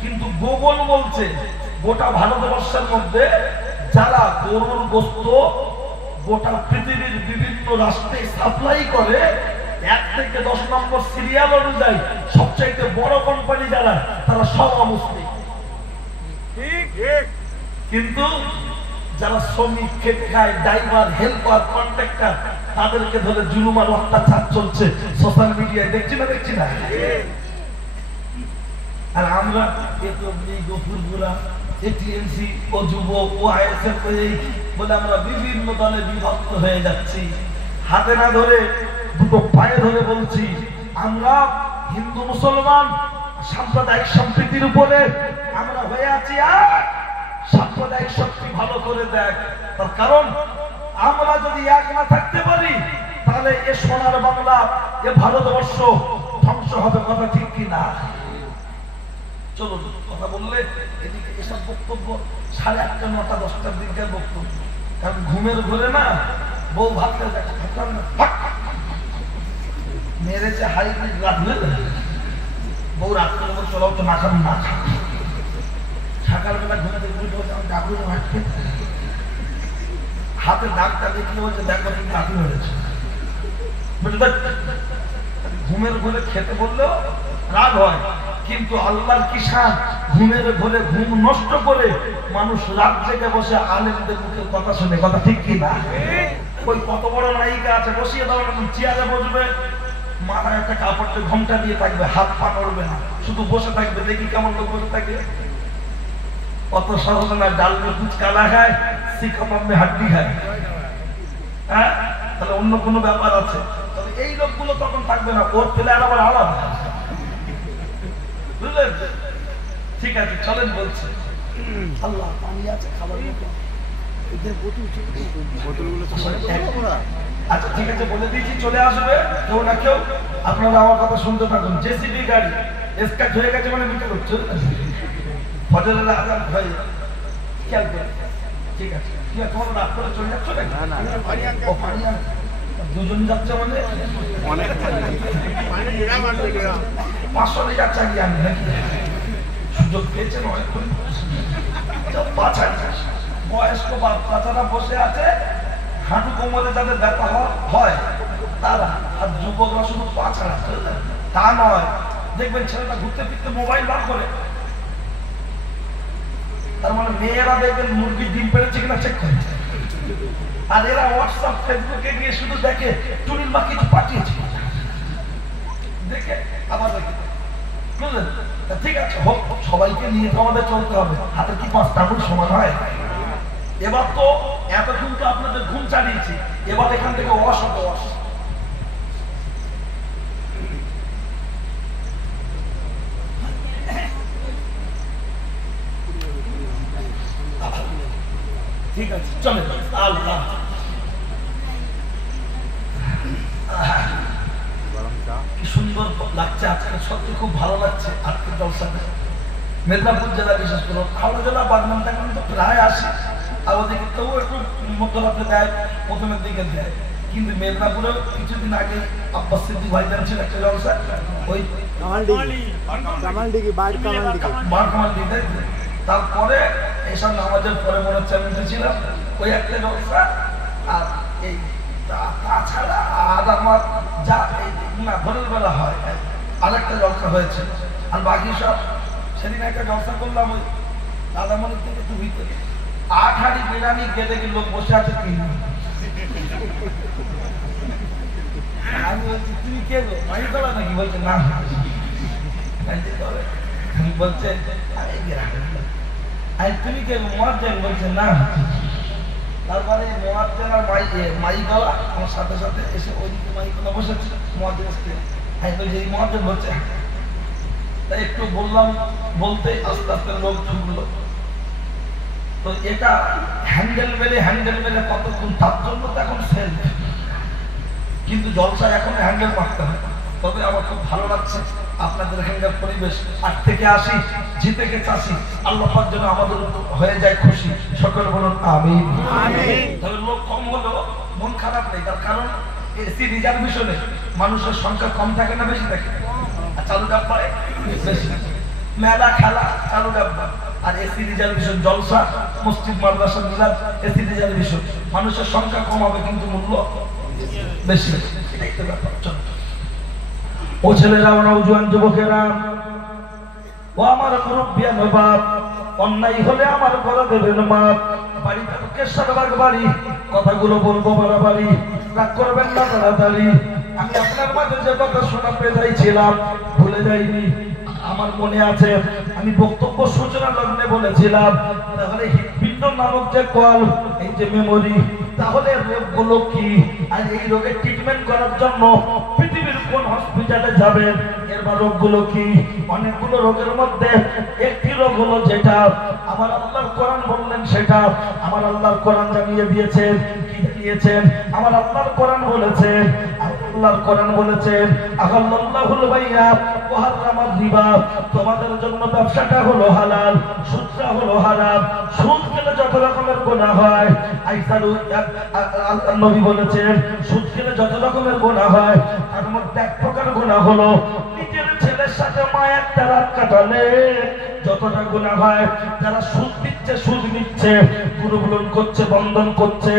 কিন্তু গুগল বলছে গোটা ভারতবর্ষের মধ্যে যারা গরুর গোশত গোটা পৃথিবীর বিভিন্ন রাষ্ট্রে সাপ্লাই করে, 1 থেকে 10 নম্বর সিরিয়াল অনুযায়ী সবচাইতে বড় কোম্পানি যারা, তারা সব অমুসলিম। কিন্তু যারা শ্রমিক, খেটে খায়, ড্রাইভার, হেল্পার, কন্ট্রাক্টর, তাদেরকে ধরে জুলুম আর অত্যাচার চলছে সোশ্যাল মিডিয়ায়, দেখছি না? দেখছি না? আর আমরা গফুরপুরা, এটিএমসি, ও যুব, ও আইএসএফ বলে আমরা বিভিন্ন দলে বিভক্ত হয়ে যাচ্ছি। হাতে না ধরে, দুটো পায়ে ধরে বলছি, আমরা হিন্দু মুসলমান সাম্প্রদায়িক সম্প্রীতির উপরে আমরা হয়ে আছি। আর সাম্প্রদায়িক শক্তি ভালো করে দেখ, তার কারণ আমরা যদি এক না থাকতে পারি তাহলে এ সোনার বাংলা, এ ভারতবর্ষ ধ্বংস হবে। কথা ঠিক কি না? চলুন, কথা বললে এদিকে এসব বক্তব্য 8:30, 9টা, 10টার দিনকার বক্তব্য। কারণ ঘুমের ঘরে না বউ ভাবতে মেরেছে হাইব্রিড রাখলে বউ রাত করে চলাও তো না খাবি না। সকালবেলা ঘুমে থেকে ডাকুরে হাঁটতে হাতে দাগটা দেখলে বলছে দেখো তুমি লাঠি মেরেছে। ঘুমের ঘরে খেতে বললেও রাগ হয়, কিন্তু আল্লাহর কিষান ঘুমের ঘরে ঘুম নষ্ট করে মানুষ রাত জেগে বসে আলেমদের মুখের কথা শুনে। কথা ঠিক কি না? ওই কত বড় নায়িকা আছে, বসিয়ে দাও না, চেয়ারে বসবে, মাথায় একটা কাপড়টা ঘোমটা দিয়ে থাকবে, হাত পা নড়বে না, শুধু বসে থাকবে। দেখি কেমন লোক বসে থাকে। অত সহজ না, ডাল মে কুচ কালা খায়, সিকাম মে হাড্ডি খায়। হ্যাঁ, তাহলে অন্য কোনো ব্যাপার আছে। তবে এই লোকগুলো তখন থাকবে না, ওর প্লেয়ার আবার আলাদা। বুঝলেন? ঠিক আছে, চলেন বলছে। আল্লাহ পানি আছে, খাবার আচ্ছা ঠিক আছে, বলে দিয়েছি চলে আসবে কেউ না কেউ। আপনারা আমার কথা শুনতে থাকুন। জেসিবি গাড়ি স্টার্ট হয়ে গেছে মানে বিক্রি করছে, ফজরের আজান হয়ে খেয়াল করে। ঠিক আছে, ঠিক আছে, তোমার রাত করে চলে যাচ্ছ নাকি? ও পানি আর দুজন যাচ্ছে মানে 500 লিটার চালিয়ে আনি নাকি? সুযোগ পেয়েছেন অনেকক্ষণ। বয়স্ক বাচ্চারা বসে আছে, হাঁটু কোমরে যাদের ব্যথা হয় তারা, আর যুবকরা শুধু পা ছাড়া। তা নয়, দেখবেন ছেলেটা ঘুরতে ফিরতে মোবাইল বার করে, তার মানে মেয়েরা দেখবেন মুরগির ডিম পেড়েছে কিনা চেক করে। আর এরা হোয়াটসঅ্যাপ ফেসবুকে গিয়ে শুধু দেখে টুনির মা কিছু পাঠিয়েছে, দেখে আবার দেখে। বুঝলেন? ঠিক আছে, হোক, সবাইকে নিয়ে তো আমাদের চলতে হবে। হাতে কি 5টা আঙুল সমান হয়? এবার তো এতক্ষণ তো আপনাদের ঘুম চালিয়েছি, এবার এখান থেকে ওয়াশ হতো, ওয়াশ। ঠিক আছে, চলে। আল্লাহ কি সুন্দর লাগছে আজকে, সত্যি খুব ভালো লাগছে আজকে জলসাতে। মেদিনীপুর জেলা, বিশেষ করে হাওড়া জেলা, বাগনানটা কিন্তু প্রায় আসি। আর ওদিকে তবু একটু মধ্যরাতে দেয়, প্রথমের দিকে দেয়। কিন্তু মেদিনীপুরে কিছুদিন আগে আব্বাস সিদ্দিক ভাইজান ছিল একটা জলসা, ওই তারপরে এসব নামাজের পরে মনে হচ্ছে আমি ছিলাম ওই একটা জলসা। আর এই তাছাড়া আর আমার যা না ভোরের বেলা হয় আরেকটা জলসা হয়েছে। আর বাকি সব সেদিন একটা জলসা করলাম ওই দাদামণির থেকে একটু ভিতরে। 8 হাঁড়ি বিরিয়ানি গেলে কি লোক বসে আছে 3 জন। আমি বলছি তুমি কে গো, মাই তোলা নাকি? বলছে না। বলছে তুমি কে গো, মুয়াজ্জিন? বলছে না। তারপরে মুয়াজ্জিন আর মাই গলা আমার সাথে সাথে এসে ওইদিকে মাই গলা বসেছে মুয়াজ্জিন আসতে। আমি বলছি এই মুয়াজ্জিন বলছে। তাই একটু বললাম, বলতে আস্তে আস্তে লোক ঢুকলো। তো এটা হ্যান্ডেল মেলে কতক্ষণ, তার জন্য তো এখন সেল। কিন্তু জলসা এখন হ্যান্ডেল মারতে হয়। তবে আমার খুব ভালো লাগছে আপনাদের এখানকার পরিবেশ। 8 থেকে 80 জিতে গেছে 80। আল্লাহ পাক যেন আমাদের হয়ে যায় খুশি। সকল বলুন আমিন। তবে লোক কম হলেও মন খারাপ নেই, তার কারণ এসি রিজার্ভেশনে মানুষের সংখ্যা কম থাকে না বেশি থাকে? আর চালু ডাব্বায় বেশি, মেলা খেলা চালু ডাব্বা। আর এসি রিজার্ভেশন জলসা, মসজিদ মাদ্রাসা মিলাদ, এসি রিজার্ভেশন, মানুষের সংখ্যা কম হবে কিন্তু মূল্য বেশি। এটাই তো ব্যাপার। ও ছেলেরা, ও নওজোয়ান যুবকেরা, ও আমার মুরব্বিয়ান বাপ, অন্যায় হলে আমার করে দেবেন মাপ। বাড়িতে কেশরবাগ বাড়ি, কথাগুলো বলবো বাড়াবাড়ি, রাগ করবেন না তাড়াতাড়ি। আমি আপনার মাঝে যে কথা শোনাতে চাইছিলাম ভুলে যাইনি, আমার মনে আছে। আমি বক্তব্য সূচনা লগ্নে বলেছিলাম তাহলে হৃদপিণ্ড নামক যে কল, এই যে মেমোরি, তাহলে রোগগুলো কি, আর এই রোগের ট্রিটমেন্ট করার জন্য পৃথিবীর কোন হসপিটালে যাবেন, এরপর রোগগুলো কি? অনেকগুলো রোগের মধ্যে একটি রোগ হলো যেটা আমার আল্লাহর কোরআন বললেন, সেটা আমার আল্লাহর কোরআন জানিয়ে দিয়েছেন। কি জানিয়েছেন? আমার আল্লাহর কোরআন বলেছেন, আল্লাহর কোরআন বলেছেন আহাল্লাহুল বাইয়া ওয়া হারামার রিবা, তোমাদের জন্য ব্যবসাটা হলো হালাল, সুদটা হলো হারাম। সুদ খেলে যত রকমের গুনাহ হয়, আইসারু নবী বলেছেন সুদ খেলে যত রকমের গুনাহ হয়, তার মধ্যে এক প্রকার গুনাহ হলো নিজের ছেলের সাথে মা একটা রাত কাটালে যতটা গুনাহ হয়। যারা সুদ দিচ্ছে, সুদ নিচ্ছে, গুরুবুলন করছে, বন্ধন করছে,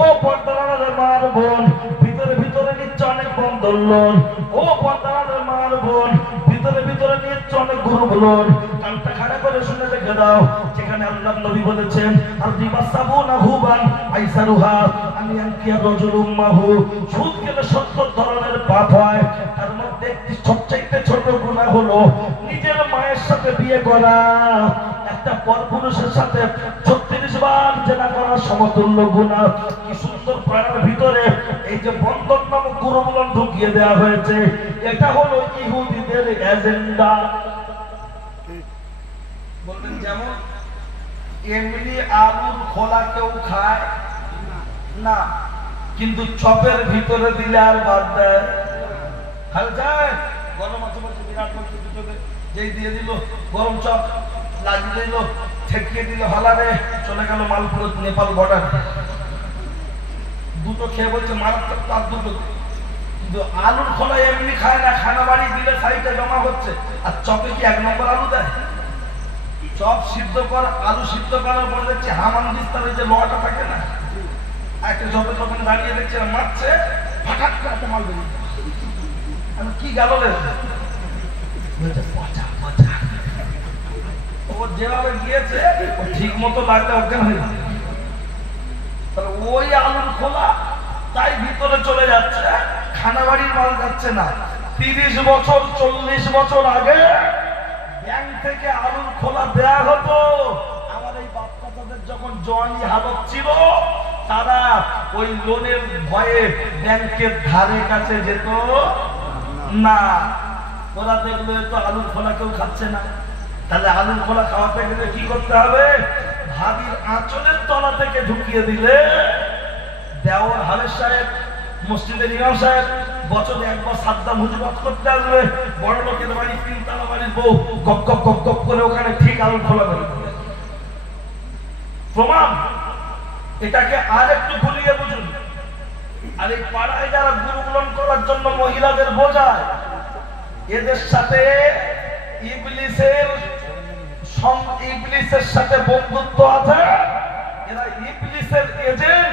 ও পর্দার মার বোন, ভিতরে ভিতরে নিচ্ছে অনেক বন্ধন লোন। ও পর্দার মার বোন, ভিতরে ভিতরে নিচ্ছে অনেক গুরুবুলন। কানটা খাড়া করে শুনে রেখে দাও, যেখানে আল্লাহর নবী বলেছেন আর রিবা সাবুনা হুবান আইসারুহা আমি আনকিয়া রাজুলুম মাহু, সুদ খেলে 70 ধরনের পাপ হয়। তার মধ্যে একটি সবচাইতে ছোট গুনাহ হলো নিজের মায়ের সাথে বিয়ে করা, একটা পরপুরুষের সাথে 36 বার জেনা করার সমতুল্য গুনাহ। কি সুন্দর প্রাণের ভিতরে এই যে বন্ধন নামক গুরুবুলন ঢুকিয়ে দেওয়া হয়েছে, এটা হলো ইহুদিদের এজেন্ডা। বলবেন যেমন এমনি আলুর খোলা কেউ খায় না, কিন্তু চপের ভিতরে দিলে আর বাদ দেয়। খালি যায় গরম আছে বলছে বিরাট বলছে, দুটোকে যেই দিয়ে দিল গরম চপ লাগিয়ে দিল, ঠেকিয়ে দিল হালারে, চলে গেল মালপুর নেপাল বর্ডার। দুটো খেয়ে বলছে মারাত্মক, তার দুটো। কিন্তু আলুর খোলা এমনি খায় না, খানা বাড়ি দিলে সাইডে জমা হচ্ছে। আর চপে কি 1 নম্বর আলু দেয়? চপ সিদ্ধ কর, আলু সিদ্ধ করার পরে দেখছি হামান দিস্তার ওই যে লোহাটা থাকে না, একটা চপের দোকানে দাঁড়িয়ে দেখছে মারছে, ফাটাক করে একটা মাল বেরিয়ে আমি কি গেল রে, পচা পচা। ও যেভাবে গিয়েছে ঠিক মতো লাগলে অজ্ঞান হয়ে যাবে। ওই আলুর খোলা তাই ভিতরে চলে যাচ্ছে, খানা বাড়ির মাল যাচ্ছে না। 30 বছর 40 বছর আগে ব্যাংক থেকে আলুর খোলা দেয়া হতো। আমার এই বাচ্চাদের যখন জওয়ানি হালত ছিল, তারা ওই লোনের ভয়ে ব্যাংকের ধারে কাছে যেত না। ওরা দেখলো তো আলুর খোলা কেউ খাচ্ছে না, তাহলে আলুর খোলা খাওয়াতে গেলে কি করতে হবে? ভাবির আঁচলের তলা থেকে ঢুকিয়ে দিলে দেওয়ার হালের সাহেব, মসজিদের ইমাম সাহেব বছরে একবার সাদ্দাম হুজুরাত করতে আসবে, বড় লোকের বাড়ি 3 তলা বাড়ির বউ গপ গপ গপ গপ করে ওখানে ঠিক আলুর খোলা বের করে। প্রমাণ এটাকে আর একটু ঘুরিয়ে বুঝুন। আর এই পাড়ায় যারা গুরুগুলন করার জন্য মহিলাদের বোঝায়, এদের সাথে ইবলিসের সাথে বন্ধুত্ব আছে। এরা ইবলিসের এজেন্ট,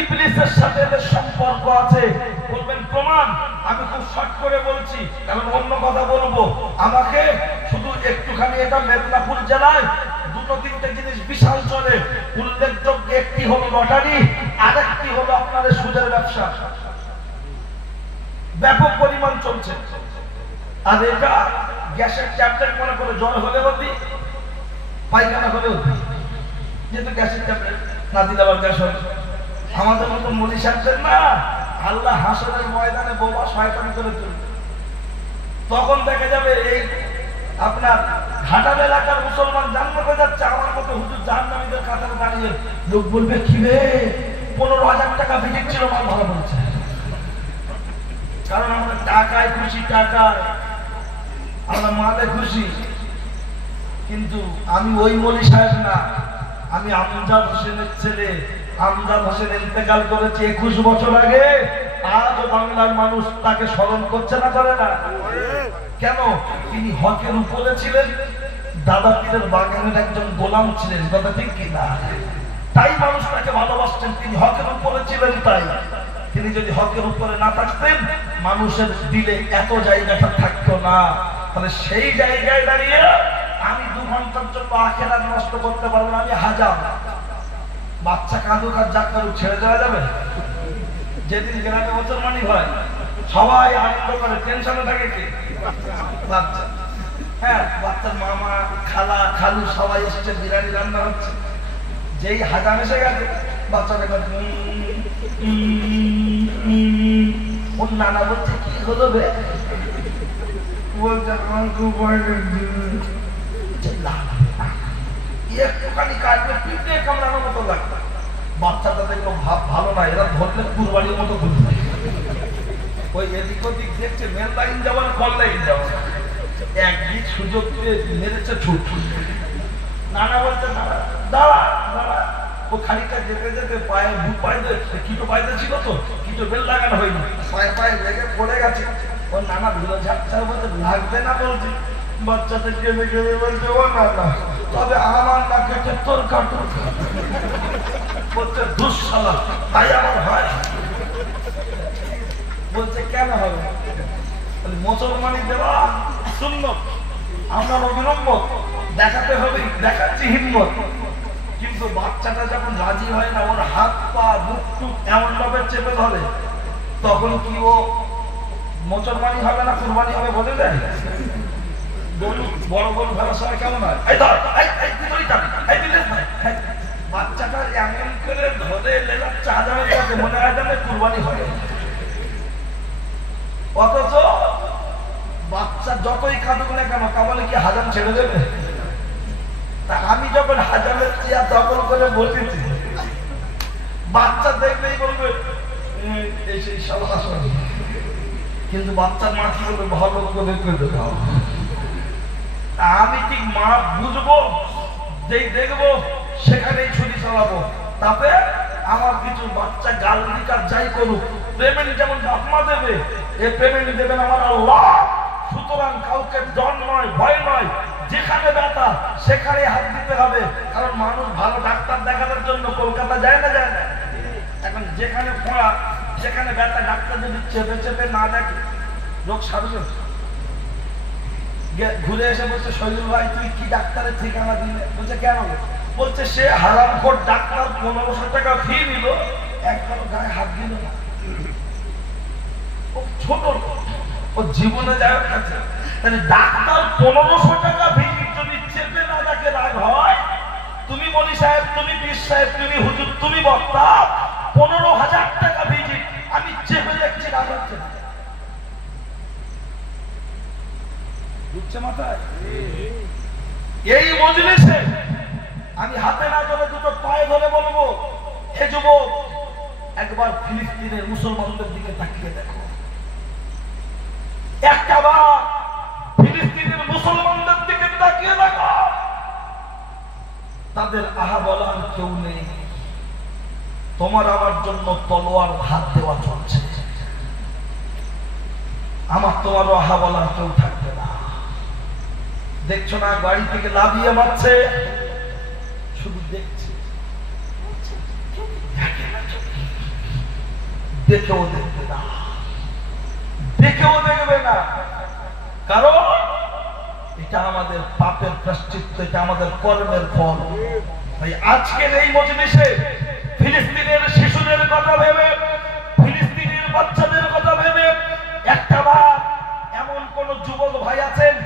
ইবলিসের সাথে এদের সম্পর্ক আছে। বলবেন প্রমাণ? আমি খুব শর্ট করে বলছি, কারণ অন্য কথা বলবো। আমাকে শুধু একটুখানি, এটা মেদিনীপুর জেলায় 2-3টে জিনিস বিশাল চলে, উল্লেখযোগ্য। একটি হলো লটারি, আরেকটি হলো আপনাদের সুদের ব্যবসা, ব্যাপক পরিমাণ চলছে। আর এটা গ্যাসের ট্যাবলেট মনে করে, জ্বর হলে হতি, পায়খানা হলে হতি, যেহেতু গ্যাসের ট্যাবলেট না দিলে আবার গ্যাস হবে। আমাদের মতো মলি সাহেবদের না আল্লাহ হাসরের ময়দানে বোবা শয়তানি করে তুলবে। তখন দেখা যাবে এই আপনার ঘাটাল এলাকার মুসলমান জান্নাতে যাচ্ছে, আমার মতো হুজুর জাহান্নামীদের কাতারে দাঁড়িয়ে। লোক বলবে কি রে, 15,000 টাকা ভিজিট ছিল, মাল ভালো বলছে। কারণ আমরা টাকায় খুশি, টাকায় আমরা মালে খুশি। কিন্তু আমি ওই মলি সাহেব না, আমি আমজাদ হোসেনের ছেলে। আমজাদ হোসেন ইন্তেকাল করেছে 21 বছর আগে। আজও বাংলার মানুষ তাকে স্মরণ করছে না, করে না? কেন? তিনি হকের উপরে ছিলেন, দাদা পীরের বাগানের একজন গোলাম ছিলেন, কথা ঠিক কিনা? তাই মানুষ তাকে ভালোবাসতেন। তিনি হকের উপরে ছিলেন, তাই। তিনি যদি হকের উপরে না থাকতেন, মানুষের দিলে এত জায়গাটা থাকতো না। তাহলে সেই জায়গায় দাঁড়িয়ে আমি 2 ঘন্টার জন্য আখেরাত নষ্ট করতে পারবো না। আমি হাজার বাচ্চা কাঁদুক আর যা কাঁদুক ছেড়ে দেওয়া যাবে? যেদিন গ্রামে মুসলমানি হয় সবাই আনন্দ করে, টেনশনে থাকে কি? বাচ্চা। হ্যাঁ, বাচ্চার মামা, খালা, খালু সবাই এসছে, বিরিয়ানি রান্না হচ্ছে। যেই হাজাম এসে গেছে, বাচ্চাটা ওর নানা বলছে কি হলো রে? বলছে আমাকে ভয় লাগছে। একটুখানি কাটবে পিঁপড়ে কামড়ানোর মতো লাগবে। বাচ্চাটা দেখলো ভালো না, এরা ধরলে কুরবানির মতো ঘুরবে। ওই এদিক ওদিক দেখছে, মেল লাইন যাওয়ার কল লাইন যাওয়ার, একদিক সুযোগ দিয়ে মেরেছে ছুট। নানা বলতে দাঁড়া দাঁড়া দাঁড়া। ও খানিকটা যেতে যেতে পায়ে বুক পাইতে কিটো পাইতে ছিল তো, কিটো বেল লাগানো হয়নি, পায়ে পায়ে লেগে পড়ে গেছে। ও নানা ভিলো ঝাপছা বলতে লাগবে না বলছি। বাচ্চাটা কেঁদে কেঁদে বলছে ও না না, তবে আমার না কেটে তোর কাটো। বলছে দুঃশালা, তাই আমার হয়। বলছে কেন হবে? মুসলমানি দেওয়া সুন্নত, আমরা নবীর উম্মত, দেখাতে হবে, দেখাচ্ছি হিম্মত। কিন্তু বাচ্চাটা যখন রাজি হয় না, ওর হাত পা বুক টুক এমন ভাবে চেপে ধরে, তখন কি ও মুসলমানি হবে না কুরবানি হবে বলে দেয়? বড় বড় ভেড়ার সময় কেমন হয়? বাচ্চাটা এমন করে ধরে লেলাচ্ছে হাজারের কাছে, মনে হয় যেন কুরবানি হবে। অথচ বাচ্চা যতই কাঁদুক না কেন, কাবলে কি হাজাম ছেড়ে দেবে? তা আমি যখন হাজামের চেয়ার দখল করে বসেছি, বাচ্চা দেখলেই বলবে এই সব আসল। কিন্তু বাচ্চার মা কি বলবে? ভালো করে কেঁদে দাও। আমি ঠিক মা বুঝবো, যেই দেখবো সেখানেই ছুরি চালাবো। তাতে আমার কিছু বাচ্চা গাল দিকার যাই করুক, পেমেন্ট যেমন বাপ মা দেবে, এ পেমেন্ট দেবেন আমার আল্লাহ। সুতরাং কাউকে ডর নয়, ভয় নয়, যেখানে ব্যথা সেখানে হাত দিতে হবে। কারণ মানুষ ভালো ডাক্তার দেখানোর জন্য কলকাতা যায় না, যায় না। এখন যেখানে ফোঁড়া সেখানে ব্যথা, ডাক্তার যদি চেপে চেপে না দেখে লোক সারবে। ঘুরে এসে বলছে শহীদুল ভাই তুই কি ডাক্তারের ঠিকানা দিলে? বলছে কেন? বলছে সে হারামখোর ডাক্তার 1500 টাকা ফি নিল, একবার গায়ে হাত দিল না। ও ছোট, ও জীবনে যায় কাছে। তাহলে ডাক্তার 1500 টাকা ফি যদি চেপে না দেখে রাগ হয়, তুমি মনি সাহেব, তুমি পীর সাহেব, তুমি হুজুর, তুমি বক্তা, 15,000 টাকা ভিজিট আমি চেপে দেখছি, রাগ হচ্ছে না। বুঝছে মাথায়? এই মজলিসে আমি হাতে না ধরে দুটো পায়ে ধরে বলবো, হে যুবক, একবার ফিলিস্তিনের মুসলমানদের দিকে তাকিয়ে দেখো। একটা বার ফিলিস্তিনের মুসলমানদের দিকে তাকিয়ে দেখো। তাদের আহা বলার কেউ নেই। তোমার আমার জন্য তলোয়ার হাত দেওয়া চলছে। আমার তোমারও আহা বলার কেউ থাকবে না। দেখছো না গাড়ি থেকে লাফিয়ে মারছে, শুধু দেখছে, দেখেও দেখবে না, দেখেও দেখবে না। কারণ এটা আমাদের পাপের প্রায়শ্চিত্ত, এটা আমাদের কর্মের ফল। তাই আজকের এই মজলিসে ফিলিস্তিনের শিশুদের কথা ভেবে, ফিলিস্তিনের বাচ্চাদের কথা ভেবে, একটা বার এমন কোন যুবক ভাই আছেন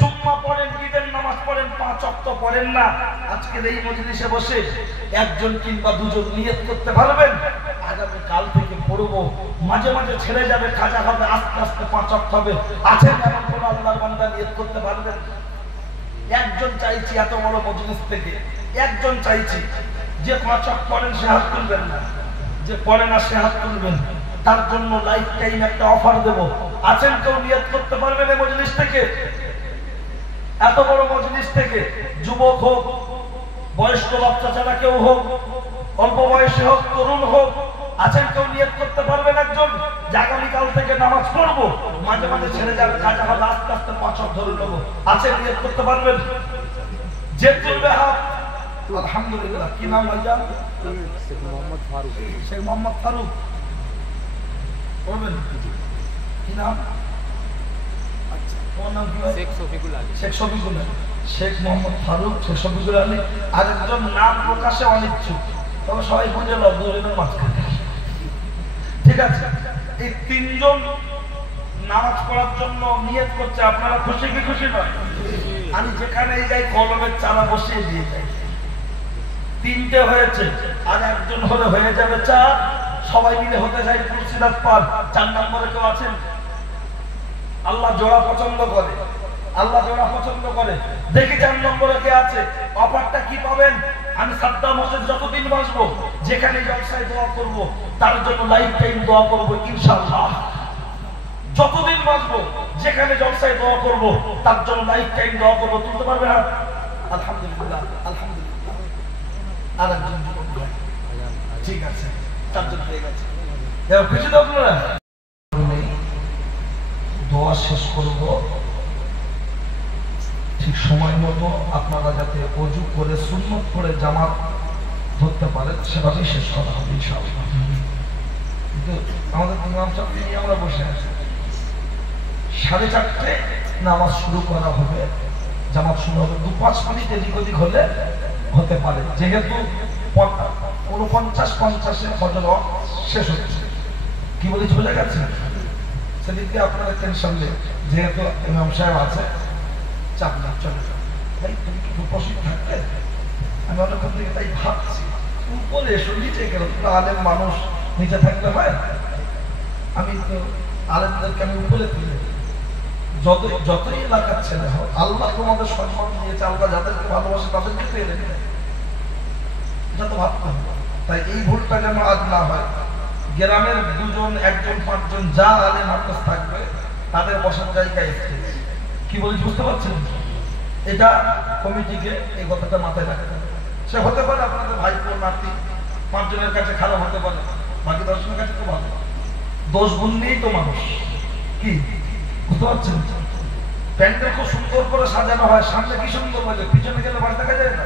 জুম্মা পড়েন, ঈদের নামাজ পড়েন, 5 ওয়াক্ত পড়েন না, আজকের এই মজলিসে বসে একজন কিংবা দুজন নিয়ত করতে পারবেন আগামী কাল থেকে পড়বো, মাঝে মাঝে ছেড়ে যাবে, খাজা হবে, আস্তে আস্তে 5 ওয়াক্ত হবে। আছেন এমন কোন আল্লাহর বান্দা নিয়ত করতে পারবেন? একজন চাইছি এত বড় মজলিস থেকে, একজন চাইছি যে 5 ওয়াক্ত পড়েন সে হাত তুলবেন না, যে পড়ে না সে হাত তুলবেন। তার জন্য লাইফ টাইম একটা অফার দেব। আছেন কেউ নিয়ত করতে পারবেন এই মজলিস থেকে? এত বড় মজলিস থেকে যুবক হোক, বয়স্ক বাচ্চা ছাড়া কেউ হোক, অল্প বয়সী হোক, তরুণ হোক, আছেন কেউ নিয়ত করতে পারবেন একজন যে আগামীকাল থেকে নামাজ পড়বো, মাঝে মাঝে ছেড়ে যাবে, কাজা হবে, আস্তে আস্তে 5 ওয়াক্ত ধরে নেবো? আছেন নিয়ত করতে পারবেন? যে তুলবে হাত। আলহামদুলিল্লাহ। কি নাম ভাইজান? শেখ মোহাম্মদ ফারুক। শেখ মোহাম্মদ ফারুক বলবেন কি নাম? আচ্ছা, তোমার নাম কি? শেখ শফিকুল আলী। শেখ শফিকুল আলী। শেখ মোহাম্মদ ফারুক, শেখ শফিকুল আলী। আরেকজন নাম প্রকাশে অনিচ্ছুক, তবে সবাই বুঝে নাও দুজনের মাঝখানে। ঠিক আছে, এই 3 জন নামাজ পড়ার জন্য নিয়ত করছে। আপনারা খুশি কি খুশি নয়? আমি যেখানেই যাই কলমের চারা বসিয়ে দিয়ে যাই। 3টে হয়েছে, আর একজন হলে হয়ে যাবে 4। সবাই মিলে হতে চাই তুলসীদাস পার। 4 নম্বরে কেউ আছেন? আল্লাহ জোড়া পছন্দ করে, আল্লাহ জোড়া পছন্দ করে। দেখি 4 নম্বরে কে আছে, অফারটা কি পাবেন? আমি সাদ্দাম হোসেন যতদিন বাঁচবো, যেখানে জলসায় দোয়া করব, তার জন্য লাইফ টাইম দোয়া করব ইনশাআল্লাহ। যতদিন বাঁচবো, যেখানে জলসায় দোয়া করব, তার জন্য লাইফ টাইম দোয়া করব। তুলতে পারবে না? আলহামদুলিল্লাহ, আলহামদুলিল্লাহ। আর একজন যুবক ভাই, ঠিক আছে, 4 জন হয়ে গেছে। এবার খুশি তো আপনারা? দোয়া শেষ করব ঠিক সময় মতো, আপনারা যাতে ওযু করে সুন্নত করে জামাত ধরতে পারেন, সেভাবেই শেষ করা হবে ইনশাআল্লাহ। কিন্তু আমাদের ইমাম সাহেব নিয়ে আমরা বসে আছি, 4:30 নামাজ শুরু করা হবে, জামাত শুরু হবে। 2-5 মিনিট এদিক ওদিক হলে হতে পারে, যেহেতু 49-50-এ ফজর শেষ হচ্ছে। কি বলেছি বোঝা গেছে? সেদিকে আপনারা টেনশন নেই, যেহেতু ইমাম সাহেব আছে, চাপ না, চলে যাও। ভাই তুমি কি উপস্থিত থাকবে? আমি অনেকক্ষণ থেকে তাই ভাবছি, উপরে এসো, নিচে গেল, তোমরা আলেম মানুষ, নিচে থাকলে হয়? আমি তো আলেমদেরকে আমি উপরে তুলে, যতই এলাকার ছেলে হোক, আল্লাহ তোমাদের সম্মান দিয়েছে, আল্লাহ যাদেরকে ভালোবাসে তাদেরকে তো এনে দেয়, এটা তো ভাবতে হবে। তাই এই ভুলটা যেন আজ না হয়। গ্রামের 2জন, 1জন, 5জন যা আলেম হাফেজ থাকবে, তাদের বসার জায়গায় কি বলি বুঝতে পারছেন? এটা কমিটিকে এই কথাটা মাথায় রাখতে হবে। সে হতে পারে আপনাদের ভাইপো, নাতি, 5 জনের কাছে খারাপ হতে পারে, বাকি 10 জনের কাছে তো ভালো। দোষ গুণ নিয়েই তো মানুষ, কি বুঝতে পারছেন? প্যান্ডেল খুব সুন্দর করে সাজানো হয়, সামনে কি সুন্দর লাগে, পিছনে গেলে বাড়ি দেখা যায় না।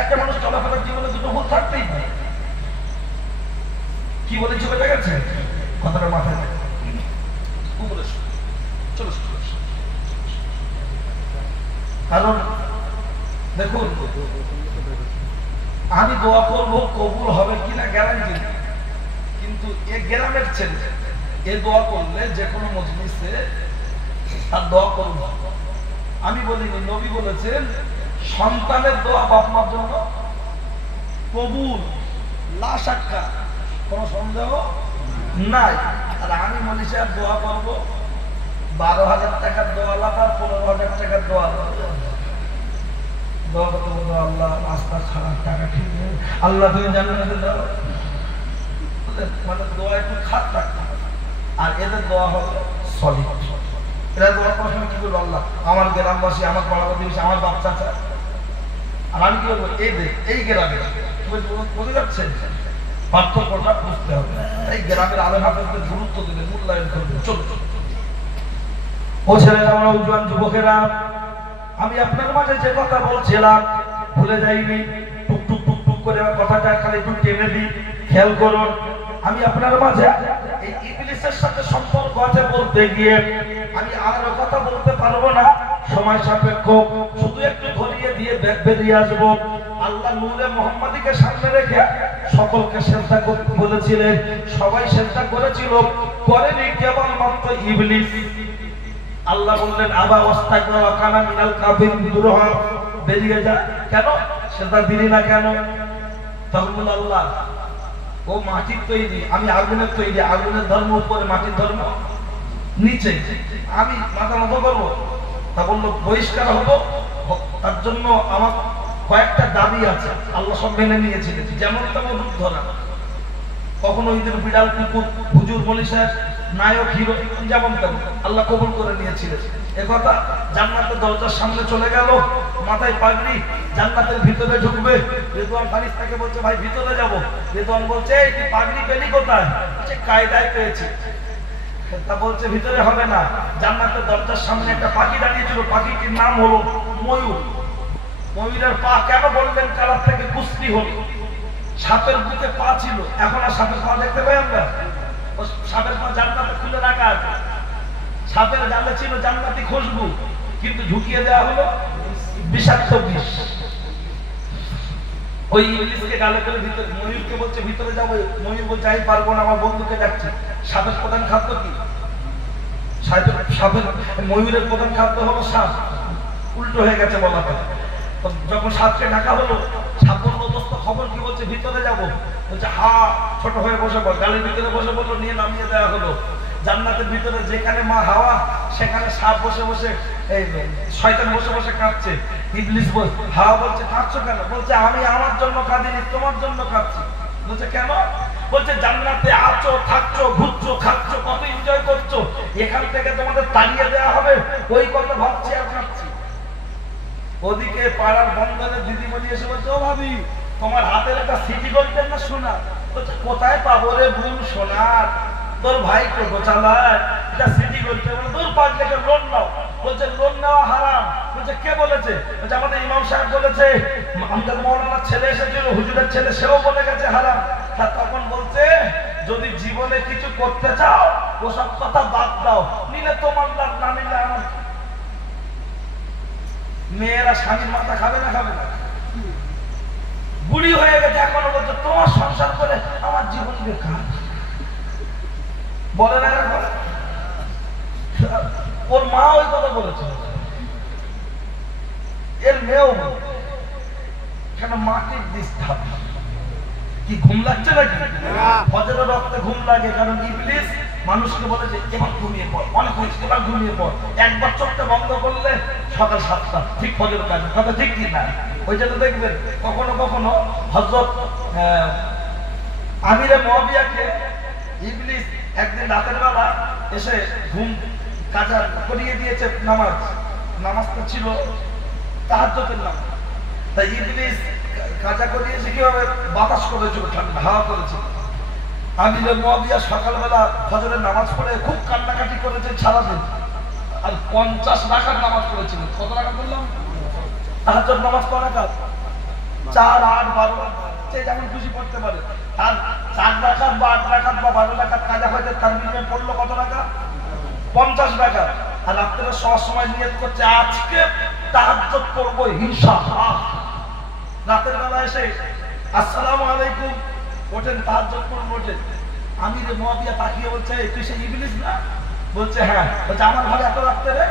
একটা মানুষ চলাফেরার জীবনে 2টো ভুল থাকতেই পারে। কি বলেছি বোঝা গেছে? কথাটা মাথায় রাখতে হবে। চলো, কারণ দেখুন, আমি দোয়া করবো, কবুল হবে কিনা গ্যারান্টি নেই, কিন্তু এ গ্রামের ছেলে, এ দোয়া করলে যে কোনো মজলিসে তার দোয়া করব। আমি বলিনি, নবী বলেছেন সন্তানের দোয়া বাপ মার জন্য কবুল, লা শাক্কা, কোনো সন্দেহ নাই। আর আমি মনীষার দোয়া করবো 12,000 টাকার দোয়া লাভ আর 15,000 টাকার দোয়া লাভ। দোয়া করতে বলবো, আল্লাহ রাস্তা খারাপ, টাকা ঠিক নেই, আল্লাহ তুমি জান্নাতে দাও। মানে দোয়া একটু খারাপ থাকতে হবে। আর এদের দোয়া হবে সলিড। এরা দোয়া করার সময় কি বলবো, আল্লাহ আমার গ্রামবাসী, আমার পাড়াবাসী, আমার বাচ্চা চাচা, আর আমি কি বলবো, এই গ্রামে বোঝা যাচ্ছে পার্থক্যটা বুঝতে হবে। এই গ্রামের আলেম হাফেজদের গুরুত্ব দিলে, মূল্যায়ন করবে। চলো ও ছেলেরা, আমরা উজ্জ্বল যুবকেরা, আমি আপনার মাঝে যে কথা বলছিলাম ভুলে যাইনি, টুক টুক টুক টুক করে কথাটা খালি একটু টেনে দিই, খেয়াল করুন। আমি আপনার মাঝে এই ইবলিসের সাথে সম্পর্ক আছে বলতে গিয়ে আমি আর কথা বলতে পারবো না, সময় সাপেক্ষ, শুধু একটু ধরিয়ে দিয়ে বেরিয়ে আসবো। আল্লাহ নূরে মুহাম্মাদীকে সামনে রেখে সকলকে সেজদা করতে বলেছিলেন, সবাই সেজদা করেছিল, করেনি কেবল মাত্র ইবলিস। আল্লাহ বললেন আবা ওয়াস্তাকবারা ওয়া কানা মিনাল কাফিরিন, দূর হ, বেরিয়ে যা। কেন সেজদা দিলি না কেন? তখন আল্লাহ, ও মাটির তৈরি, আমি আগুনের তৈরি, আগুনের ধর্ম উপরে, মাটির ধর্ম নিচে, আমি মাথা নত করবো? তা বললো বহিষ্কার হবো, তার জন্য আমার কয়েকটা দাবি আছে। আল্লাহ সব মেনে নিয়েছিলেন, যেমন তেমন রূপ ধরা, কখনো ঈদের বিড়াল, কুকুর, হুজুর, মলি সাহেব, নায়ক, হিরো, যেমন তেমন আল্লাহ কবুল করে নিয়েছিলেন। একথা জান্নাতের দরজার সামনে চলে গেল, মাথায় পাগড়ি, জান্নাতের ভিতরে ঢুকবে। রেদওয়ান ফারিস্তাকে বলছে ভাই ভিতরে যাব। রেদওয়ান বলছে এই তুই পাগড়ি পেলি কোথায়? বলছে কায়দায় পেয়েছি। তা বলছে ভিতরে হবে না, জান্নাতের দরজার সামনে একটা পাখি দাঁড়িয়েছিল, পাখিটির নাম হলো ময়ূর। ময়ূরের পা কেন বললেন কালার থেকে কুস্তি হল? সাপের বুকে পা ছিল, এখন আর সাপের পা দেখতে পাই আমরা? সাপের পা জান্নাতে খুলে রাখা আছে। সাপের জালে ছিল জান্নাতি খুশবু, কিন্তু ঢুকিয়ে দেওয়া হলো বিষাক্ত বিষ। ওই ইবলিসকে গালে করে ভিতরে, ময়ূরকে বলছে ভিতরে যাবো, ময়ূর বলছে আমি পারবো না, আমার বন্ধুকে ডাকছে। সাপের প্রধান খাদ্য কি? সাপের, ময়ূরের প্রধান খাদ্য হলো সাপ, উল্টো হয়ে গেছে বলা হয়। যখন সাপকে ডাকা হলো, সাপ বলল দোস্ত খবর কি? বলছে ভিতরে যাবো। বলছে হা, ছোট হয়ে বসে পড়, গালের ভিতরে বসে পড়লো, নিয়ে নামিয়ে দেওয়া হলো। জান্নাতের ভিতরে যেখানে মা হাওয়া সেখানে সাপ বসে বসে এই শয়তান বসে বসে কাঁদছে। ইবলিস বল হাওয়া বলছে কাঁদছো কেন? বলছে আমি আমার জন্য কাঁদিনি, তোমার জন্য কাঁদছি। বলছে কেন? বলছে জান্নাতে আছো, থাকছো, ঘুরছো, খাচ্ছো, কত এনজয় করছো, এখান থেকে তোমাদের তাড়িয়ে দেওয়া হবে, ওই কথা ভাবছি আর কাঁদছি। ওদিকে পাড়ার বন্ধনের দিদিমণি এসে বলছে ও ভাবি তোমার হাতের একটা সিটি গোল্ডের না সোনা? বলছে কোথায় পাবো রে বোন সোনার, তোর ভাই টোটো চালায়, এটা সিটি গোল্ডের। বলে তোর 5 লাখের লোন নাও। বলছে লোন নেওয়া হারাম। বলছে কে বলেছে? বলছে আমাদের ইমাম সাহেব বলেছে, আমাদের মৌলানার ছেলে এসেছিল, হুজুরের ছেলে, সেও বলে গেছে হারাম। তা তখন বলছে যদি জীবনে কিছু করতে চাও ওসব কথা বাদ দাও, নিলে তোমার লাভ, না নিলে আমার। মেয়েরা স্বামীর মাথা খাবে না খাবে না? বুড়ি হয়ে গেছে এখনো বলছে তোমার সংসার করে আমার জীবন বেকার, বলে না? ওর মা ওই কথা বলেছে, এর মেয়েও কেন মাটির ডিস্টার্ব। কি ঘুম লাগছে নাকি? ফজরের রক্তে ঘুম লাগে, কারণ ইবলিস মানুষকে বলে যে এবার ঘুমিয়ে পড়, অনেক হয়েছে এবার ঘুমিয়ে পড়। একবার চোখটা বন্ধ করলে সকাল 7টা ঠিক ফজর কাজে, কথা ঠিক কি না? ওই জন্য দেখবেন কখনো কখনো হযরত আমিরে মুয়াবিয়াকে ইবলিস একদিন রাতের বেলা এসে ঘুম কাজা করিয়ে দিয়েছে। নামাজটা ছিল তাহাজ্জুদের নামাজ। তাই ইবলিস কাজা করিয়েছে কিভাবে? বাতাস করেছিল, ঠান্ডা হাওয়া করেছিল। আমিরে মুয়াবিয়া সকালবেলা ফজরের নামাজ পড়ে খুব কান্নাকাটি করেছে সারাদিন, আর 50 রাকাত নামাজ পড়েছিল। কত রাকাত বললাম? তাহাজ্জুদ নামাজ কত রাকাত? 4, 8, 12, যে যেমন খুশি পড়তে পারে। আর 4 রাকাত বা 8 রাকাত বা 12 রাকাত কাজা হয়েছে, তার বিনিময়ে পড়লো কত রাকাত? 50 রাকাত। আর রাত্রে সব সময় নিয়ত করছে আজকে তাহাজ্জুদ পড়বো ইনশাআল্লাহ। রাতের বেলা এসে আসসালামু আলাইকুম ওঠেন, তাহাজ্জুদ পড়ুন, ওঠেন। আমিরে মুয়াবিয়া তাকিয়ে বলছে তুই সেই ইবলিস না? বলছে হ্যাঁ। বলছে আমার ঘরে এত রাত্রে রে?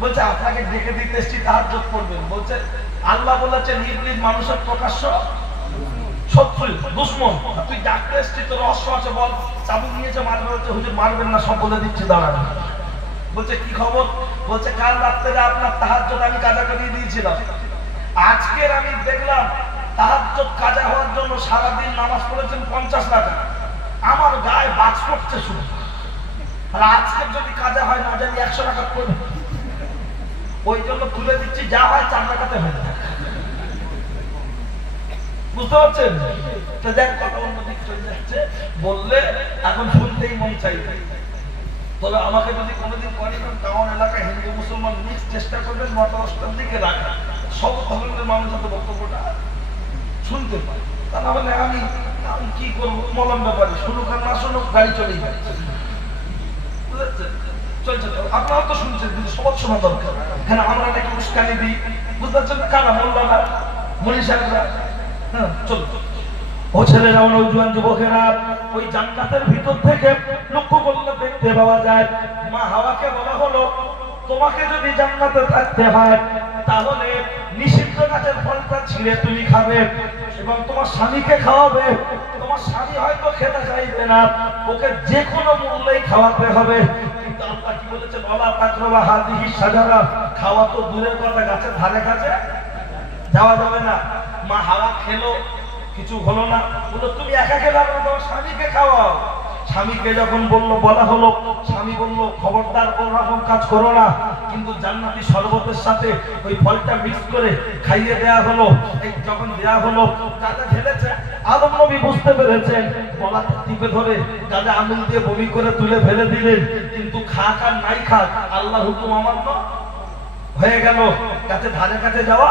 বলছে আপনাকে ডেকে দিতে এসেছি তাহাজ্জুদ পড়বেন। বলছে আল্লাহ বলেছেন ইবলিস মানুষের প্রকাশ্য শত্রু, দুশমন। তুই ডাকতে এসেছিস, তোর রহস্য আছে বল। চাবুক নিয়েছে, মারবে। হচ্ছে হুজুর মারবেন না, সব বলে দিচ্ছি দাঁড়ান। বলছে কি খবর? বলছে কাল রাত্রে আপনার তাহাজ্জুদ আমি কাজা করিয়ে দিয়েছিলাম, আজকের আমি দেখলাম তাহাজ্জুদ কাজা হওয়ার জন্য সারাদিন নামাজ পড়েছেন 50 রাকাত, আমার গায়ে বাজ পড়ছে শুনে। আর আজকের যদি কাজা হয় না জানি 100 রাকাত পড়বে। ওই জন্য তুলে দিচ্ছি, যা হয় 4 রাকাতে হয়ে যায়। বুঝতে পারছেন? তো দেখ কথা অন্যদিক চলে যাচ্ছে, বললে এখন শুনতেই মন চাইবে। তবে আমাকে যদি কোনোদিন করেন টাউন এলাকায় হিন্দু মুসলমান মিক্স চেষ্টা করবেন 9-10টার দিকে রাখা, সব ধরনের মানুষ যাতে বক্তব্যটা শুনতে পায়। তা না হলে আমি কি করবো, মলম ব্যাপারে শুনুক আর না শুনুক গাড়ি চলেই যাচ্ছে। বুঝতে চলছে তো, আপনারা তো শুনছেন, কিন্তু সবার শোনা দরকার। হ্যাঁ আমরা নাকি উস্কানি দিই, বুঝতে পারছেন? কারা মোল্লারা, মনি সাহেবরা। হ্যাঁ চল ও ছেলেরা, নওজোয়ান যুবকেরা, ওই জান্নাতের ভিতর থেকে লক্ষ্য করলে দেখতে পাওয়া যায় মা হাওয়াকে বলা হলো তোমাকে যদি জান্নাতে থাকতে হয় তাহলে নিষিদ্ধ গাছের ফলটা ছিঁড়ে তুমি খাবে এবং তোমার স্বামীকে খাওয়াবে। তোমার স্বামী হয়তো খেতে চাইবে না, ওকে যে কোনো মূল্যেই খাওয়াতে হবে। কিন্তু আল্লাহ কি বলেছেন? ওয়ালা তাকরাবা হাযিহি শাজারা, খাওয়া তো দূরের কথা, গাছের ধারে কাছে যাওয়া যাবে না। মা হাওয়া খেলো, কিছু হলো না। বললো তুমি একা খেলে হবে না, তোমার স্বামীকে খাওয়াও। স্বামীকে যখন বলা হলো, স্বামী বললো খবরদার ওরকম কাজ করো না। কিন্তু জান্নাতি শরবতের সাথে ওই ফলটা মিক্স করে খাইয়ে দেয়া হলো। এই যখন দেয়া হলো, গাজা ঢেলেছে, আদম নবী বুঝতে পেরেছেন, গলাটা টিপে ধরে গাজা আঙুল দিয়ে বমি করে তুলে ফেলে দিলেন। কিন্তু খাক আর নাই খাক, আল্লাহর হুকুম অমান্য হয়ে গেল। গাছে ধারে কাছে যাওয়া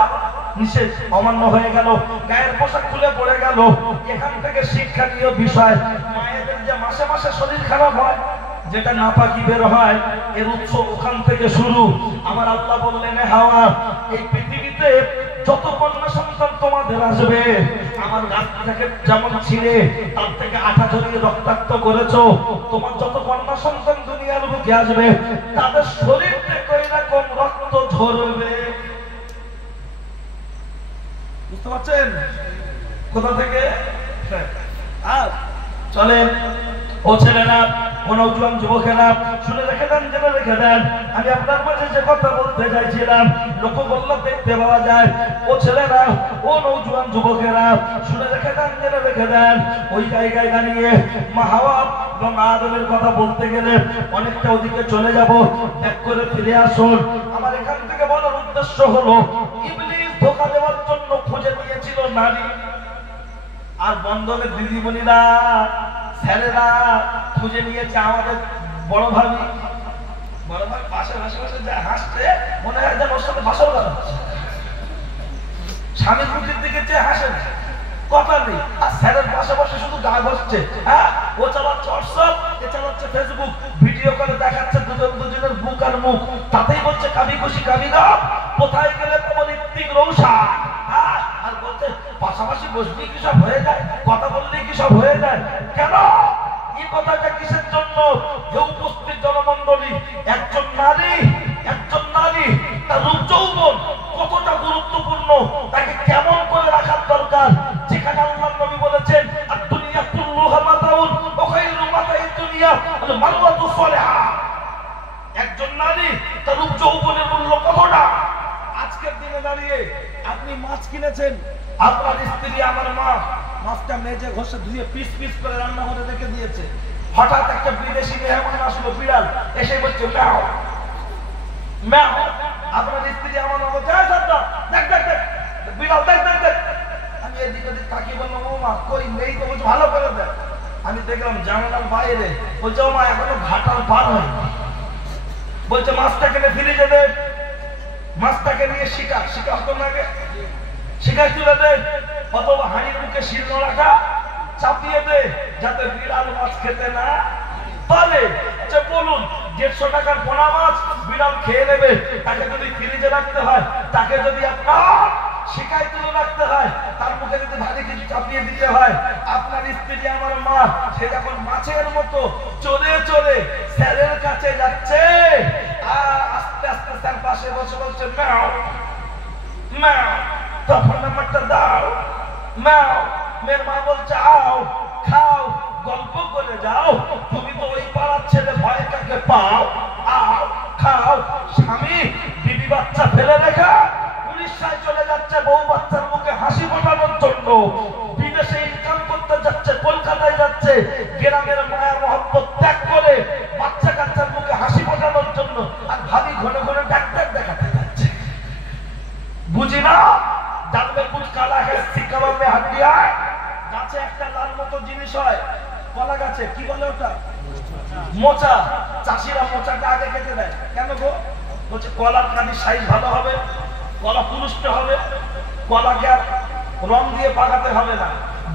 নিষেধ, অমান্য হয়ে গেল। গায়ের পোশাক খুলে পড়ে গেল। এখান থেকে শিক্ষণীয় বিষয়, মায়েদের যে মাসে মাসে শরীর খারাপ হয়, যেটা নাপাকি বের হয়, এর উৎস ওখান থেকে শুরু। আমার আল্লাহ বললেন হাওয়া, এই পৃথিবীতে যত কন্যা সন্তান তোমাদের আসবে, আমার গাছ থেকে যেমন ছিঁড়ে তার থেকে আঠা ঝরিয়ে রক্তাক্ত করেছো, তোমার যত কন্যা সন্তান দুনিয়ার বুকে আসবে তাদের শরীর থেকে এরকম রক্ত ঝরবে। বুঝতে পারছেন? কোথা থেকে? আর চলেন ও ছেলেরা, ও নওজোয়ান যুবকেরা শুনে রেখে দেন, জেনে রেখে দেন, আমি আপনার মাঝে যে কথা বলতে চাইছিলাম লক্ষ্য করলে দেখতে পাওয়া যায় ও ছেলেরা, ও নওজোয়ান যুবকেরা শুনে রেখে দেন, জেনে রেখে দেন, ওই জায়গায় দাঁড়িয়ে মা হাওয়া এবং আদমের কথা বলতে গেলে অনেকটা ওদিকে চলে যাব, এক করে ফিরে আসুন। আমার এখান থেকে বলার উদ্দেশ্য হলো ইবলিস ধোঁকা দেওয়ার জন্য খুঁজে নিয়েছিল নারী, আর বন্ধনের দিদিমণিরা ছেলেরা খুঁজে নিয়েছে আমাদের বড় ভাবি। বড় ভাই পাশে বসে বসে যা হাসছে মনে হয় যেন ওর সাথে বাসর করা হচ্ছে, স্বামীর মুখের দিকে চেয়ে হাসে না, কথা নেই, আর স্যারের পাশে বসে শুধু গা ঘষছে। হ্যাঁ, ও চালাচ্ছে হোয়াটসঅ্যাপ, এ চালাচ্ছে ফেসবুক, ভিডিও করে দেখাচ্ছে দুজনের বুক আর মুখ, তাতেই বলছে কাবি খুশি কাবি না, কোথায় গেলে তোমার ইত্তিক রৌসা। হ্যাঁ, আর বলছে পাশাপাশি বসবি কি সব হয়ে যায়, কথা বললেই কি সব হয়ে যায়। কেন এই কথাটা কিসের জন্য? যে উপস্থিত জনমন্ডলী, একজন নারী তার রূপ যৌবন কতটা গুরুত্বপূর্ণ, তাকে কেমন করে রাখার দরকার, যেখানে আল্লাহর নবী বলেছেন আর দুনিয়া কুল্লুহা মাতাউন ওয়া খায়রু মাতাইদ দুনিয়া আল মারওয়াতু সালিহা। একজন নারী তার রূপ যৌবনের মূল্য কতটা। আজকের দিনে দাঁড়িয়ে আপনি মাছ কিনেছেন, আপনার স্ত্রী আমার মা মাছটা মেজে ঘষে ধুয়ে পিস পিস করে রান্না করে রেখে দিয়েছে, হঠাৎ একটা বিদেশি মেহমান আসলো, বিড়াল এসে বলছে ম্যাও ম্যাও, আপনার স্ত্রী আমার মা বলছে দেখ দেখ দেখ বিড়াল দেখ দেখ দেখ। আমি এদিক ওদিক তাকিয়ে বললাম ও মা কই নেই তো, বলছে ভালো করে দেখ। আমি দেখলাম জানালার বাইরে, বলছে ও মা এখনো ঘাটাল পার হয়, বলছে মাছটা কেটে ফ্রিজে দে, মাছটাকে নিয়ে শিকা হতো না, শিকায় তুলে দে, অথবা হাঁড়ির মুখে শিল রাখা চাপিয়ে দে, যাতে বিড়াল মাছ খেতে না পারে। যে বলুন 150 টাকার পোনা মাছ বিড়াল খেয়ে নেবে, তাকে যদি ফ্রিজে রাখতে হয়, তাকে যদি আপনার শিকায় তুলে রাখতে হয়, তার মুখে যদি ভারী কিছু চাপিয়ে দিতে হয়, আপনার স্ত্রী আমার মা সে যখন মাছের মতো চলে চলে স্যারের কাছে যাচ্ছে, আর আস্তে আস্তে স্যার পাশে বসে বলছে ম্যাও ম্যাও, তখন নাম্বারটা দাও ম্যাও। মেয়ের মা বলছে আও খাও গল্প করে যাও, তুমি তো ওই পাড়ার ছেলে, ভয় কাকে পাও, আও খাও। স্বামী বিবি বাচ্চা ফেলে রেখা উড়িষ্যায় চলে যাচ্ছে বউ বাচ্চার মুখে হাসি ফোটানোর জন্য, বিদেশে ইনকাম করতে যাচ্ছে, কলকাতায় যাচ্ছে, গ্রামের মায়া মহব্বত ত্যাগ করে বাচ্চা কাচ্চার মুখে হাসি ফোটানোর জন্য, আর ভাবি ঘন ঘন ডাক্তার দেখাতে যাচ্ছে। বুঝি না জানবে কুছ কালা है সিকাবা মে হাড্ডিয়া। গাছে একটা লাল মতো জিনিস হয়, কলা গাছে, কি বলে ওটা? মোচা। চাষিরা মোচাটা আগে কেটে দেয় কেন গো? বলছে কলার কানির সাইজ ভালো হবে, কলা পুরুষ্ট হবে, কলাকে আর রং দিয়ে পাকাতে হবে না।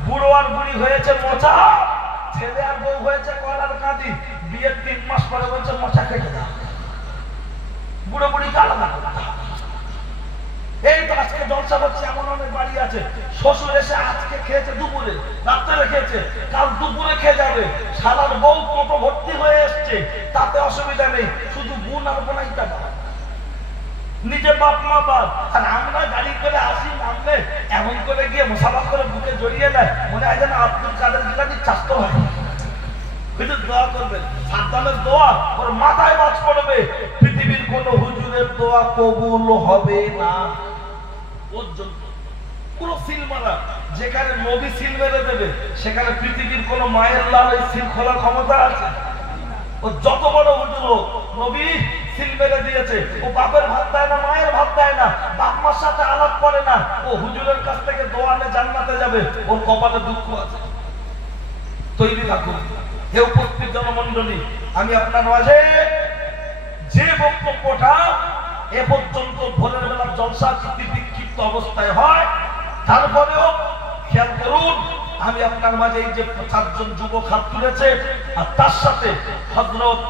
বুড়ো আর বুড়ি হয়েছে মোচা, ছেলে আর বউ হয়েছে কলার কাঁদি, বিয়ের 3 মাস পরে বলছে মোচা কেটে দাও, বুড়ো বুড়ি আলাদা। এই তো আজকে জলসা হচ্ছে, এমন অনেক বাড়ি আছে, শ্বশুর এসে আজকে খেয়েছে দুপুরে, রাত্রে খেয়েছে, কাল দুপুরে খেয়ে যাবে, শালার বউ কত ভর্তি হয়ে এসছে, তাতে অসুবিধা নেই, শুধু বোন আর বোনাইটা বাদ, নিজে বাপ মা বাদ। আর আমরা গাড়ি করে আসি, নামলে এমন করে গিয়ে মোসাফা করে বুকে জড়িয়ে নেয়, মনে হয় যেন আব্দুল কাদের জিলানী চাস্তো হয়। কিন্তু দোয়া করবেন, সাদ্দামের দোয়া ওর মাথায় বাজ পড়বে, পৃথিবীর কোন হুজুরের দোয়া কবুল হবে না। পুরো সিল মারা, যেখানে নবী সিল মেরে দেবে, সেখানে পৃথিবীর কোন মায়ের লাল এই সিল খোলার ক্ষমতা আছে? ও যত বড় হুজুর হোক, নবী সিল মেরে দিয়েছে, ও বাপের ভাত দেয় না, মায়ের ভাত দেয় না, বাপ মার সাথে আলাপ করে না, ও হুজুরের কাছ থেকে দোয়া নিয়ে জান্নাতে যাবে, ওর কপালে দুঃখ আছে। তৈরি থাকুন। হে উপস্থিত জনমন্ডলী, আমি আপনার মাঝে যে বক্তব্যটা এ পর্যন্ত ভোরের বেলা জলসা বিক্ষিপ্ত অবস্থায় হয়, তারপরেও খেয়াল করুন, আমি আপনার মাঝে এই যে 4 জন যুবক হাত তুলেছে, আর তার সাথে হযরত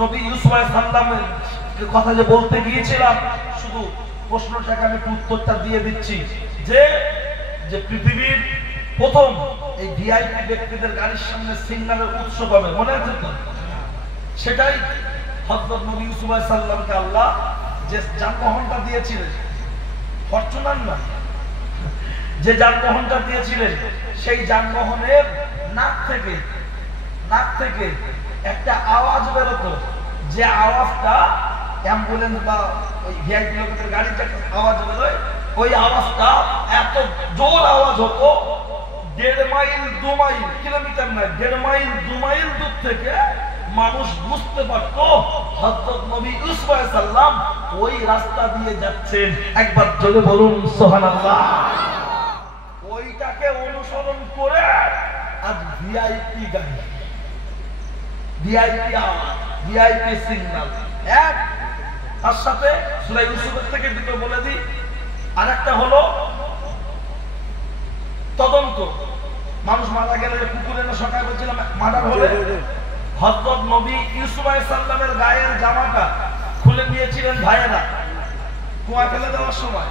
নবী ইউসুফ আলাইহিস সালামের কথা যে বলতে গিয়েছিলাম, শুধু প্রশ্নটাকে আমি উত্তরটা দিয়ে দিচ্ছি, যে পৃথিবীর প্রথম এই ভিআইপি ব্যক্তিদের গাড়ির সামনে সিগন্যালের উৎস হবে, মনে আছে তো? সেটাই হযরত নবী ইউসুফ আলাইহিস সালামকে আল্লাহ যে যানবাহনটা দিয়েছিলেন, ফরচুনার না, যে যানবাহনটা দিয়েছিলেন, সেই যানবাহনের নাক থেকে নাক থেকে একটা আওয়াজ বেরোতো, যে আওয়াজটা অ্যাম্বুলেন্স বা ওই ভিআইপি লোকের গাড়ির যে আওয়াজ বেরোয়, ওই আওয়াজটা এত জোর আওয়াজ হতো, 1.5 মাইল 2 মাইল, কিলোমিটার না, 1.5 মাইল 2 মাইল দূর থেকে মানুষ বুঝতে পারত হযরত নবী ইউসুফ আলাইহিস সালাম ওই রাস্তা দিয়ে যাচ্ছেন। একবার জোরে বলুন সুবহানাল্লাহ। ওইটাকে অনুসরণ করে আজ ভিআইপি গাড়ি, ভিআইপি আওয়াজ, ভিআইপি সিগন্যাল। এক তার সাথে সূরা ইউসুফের থেকে দুটো বলে দিই। আরেকটা হলো তদন্ত। মানুষ মারা গেলে পুকুরে না সকালে বলছিলাম মার্ডার হলে হযরত নবী ইউসুফ আলাইহিস সালামের গায়ের জামাটা খুলে দিয়েছিলেন ভাইয়েরা কুয়া ফেলে দেওয়ার সময়।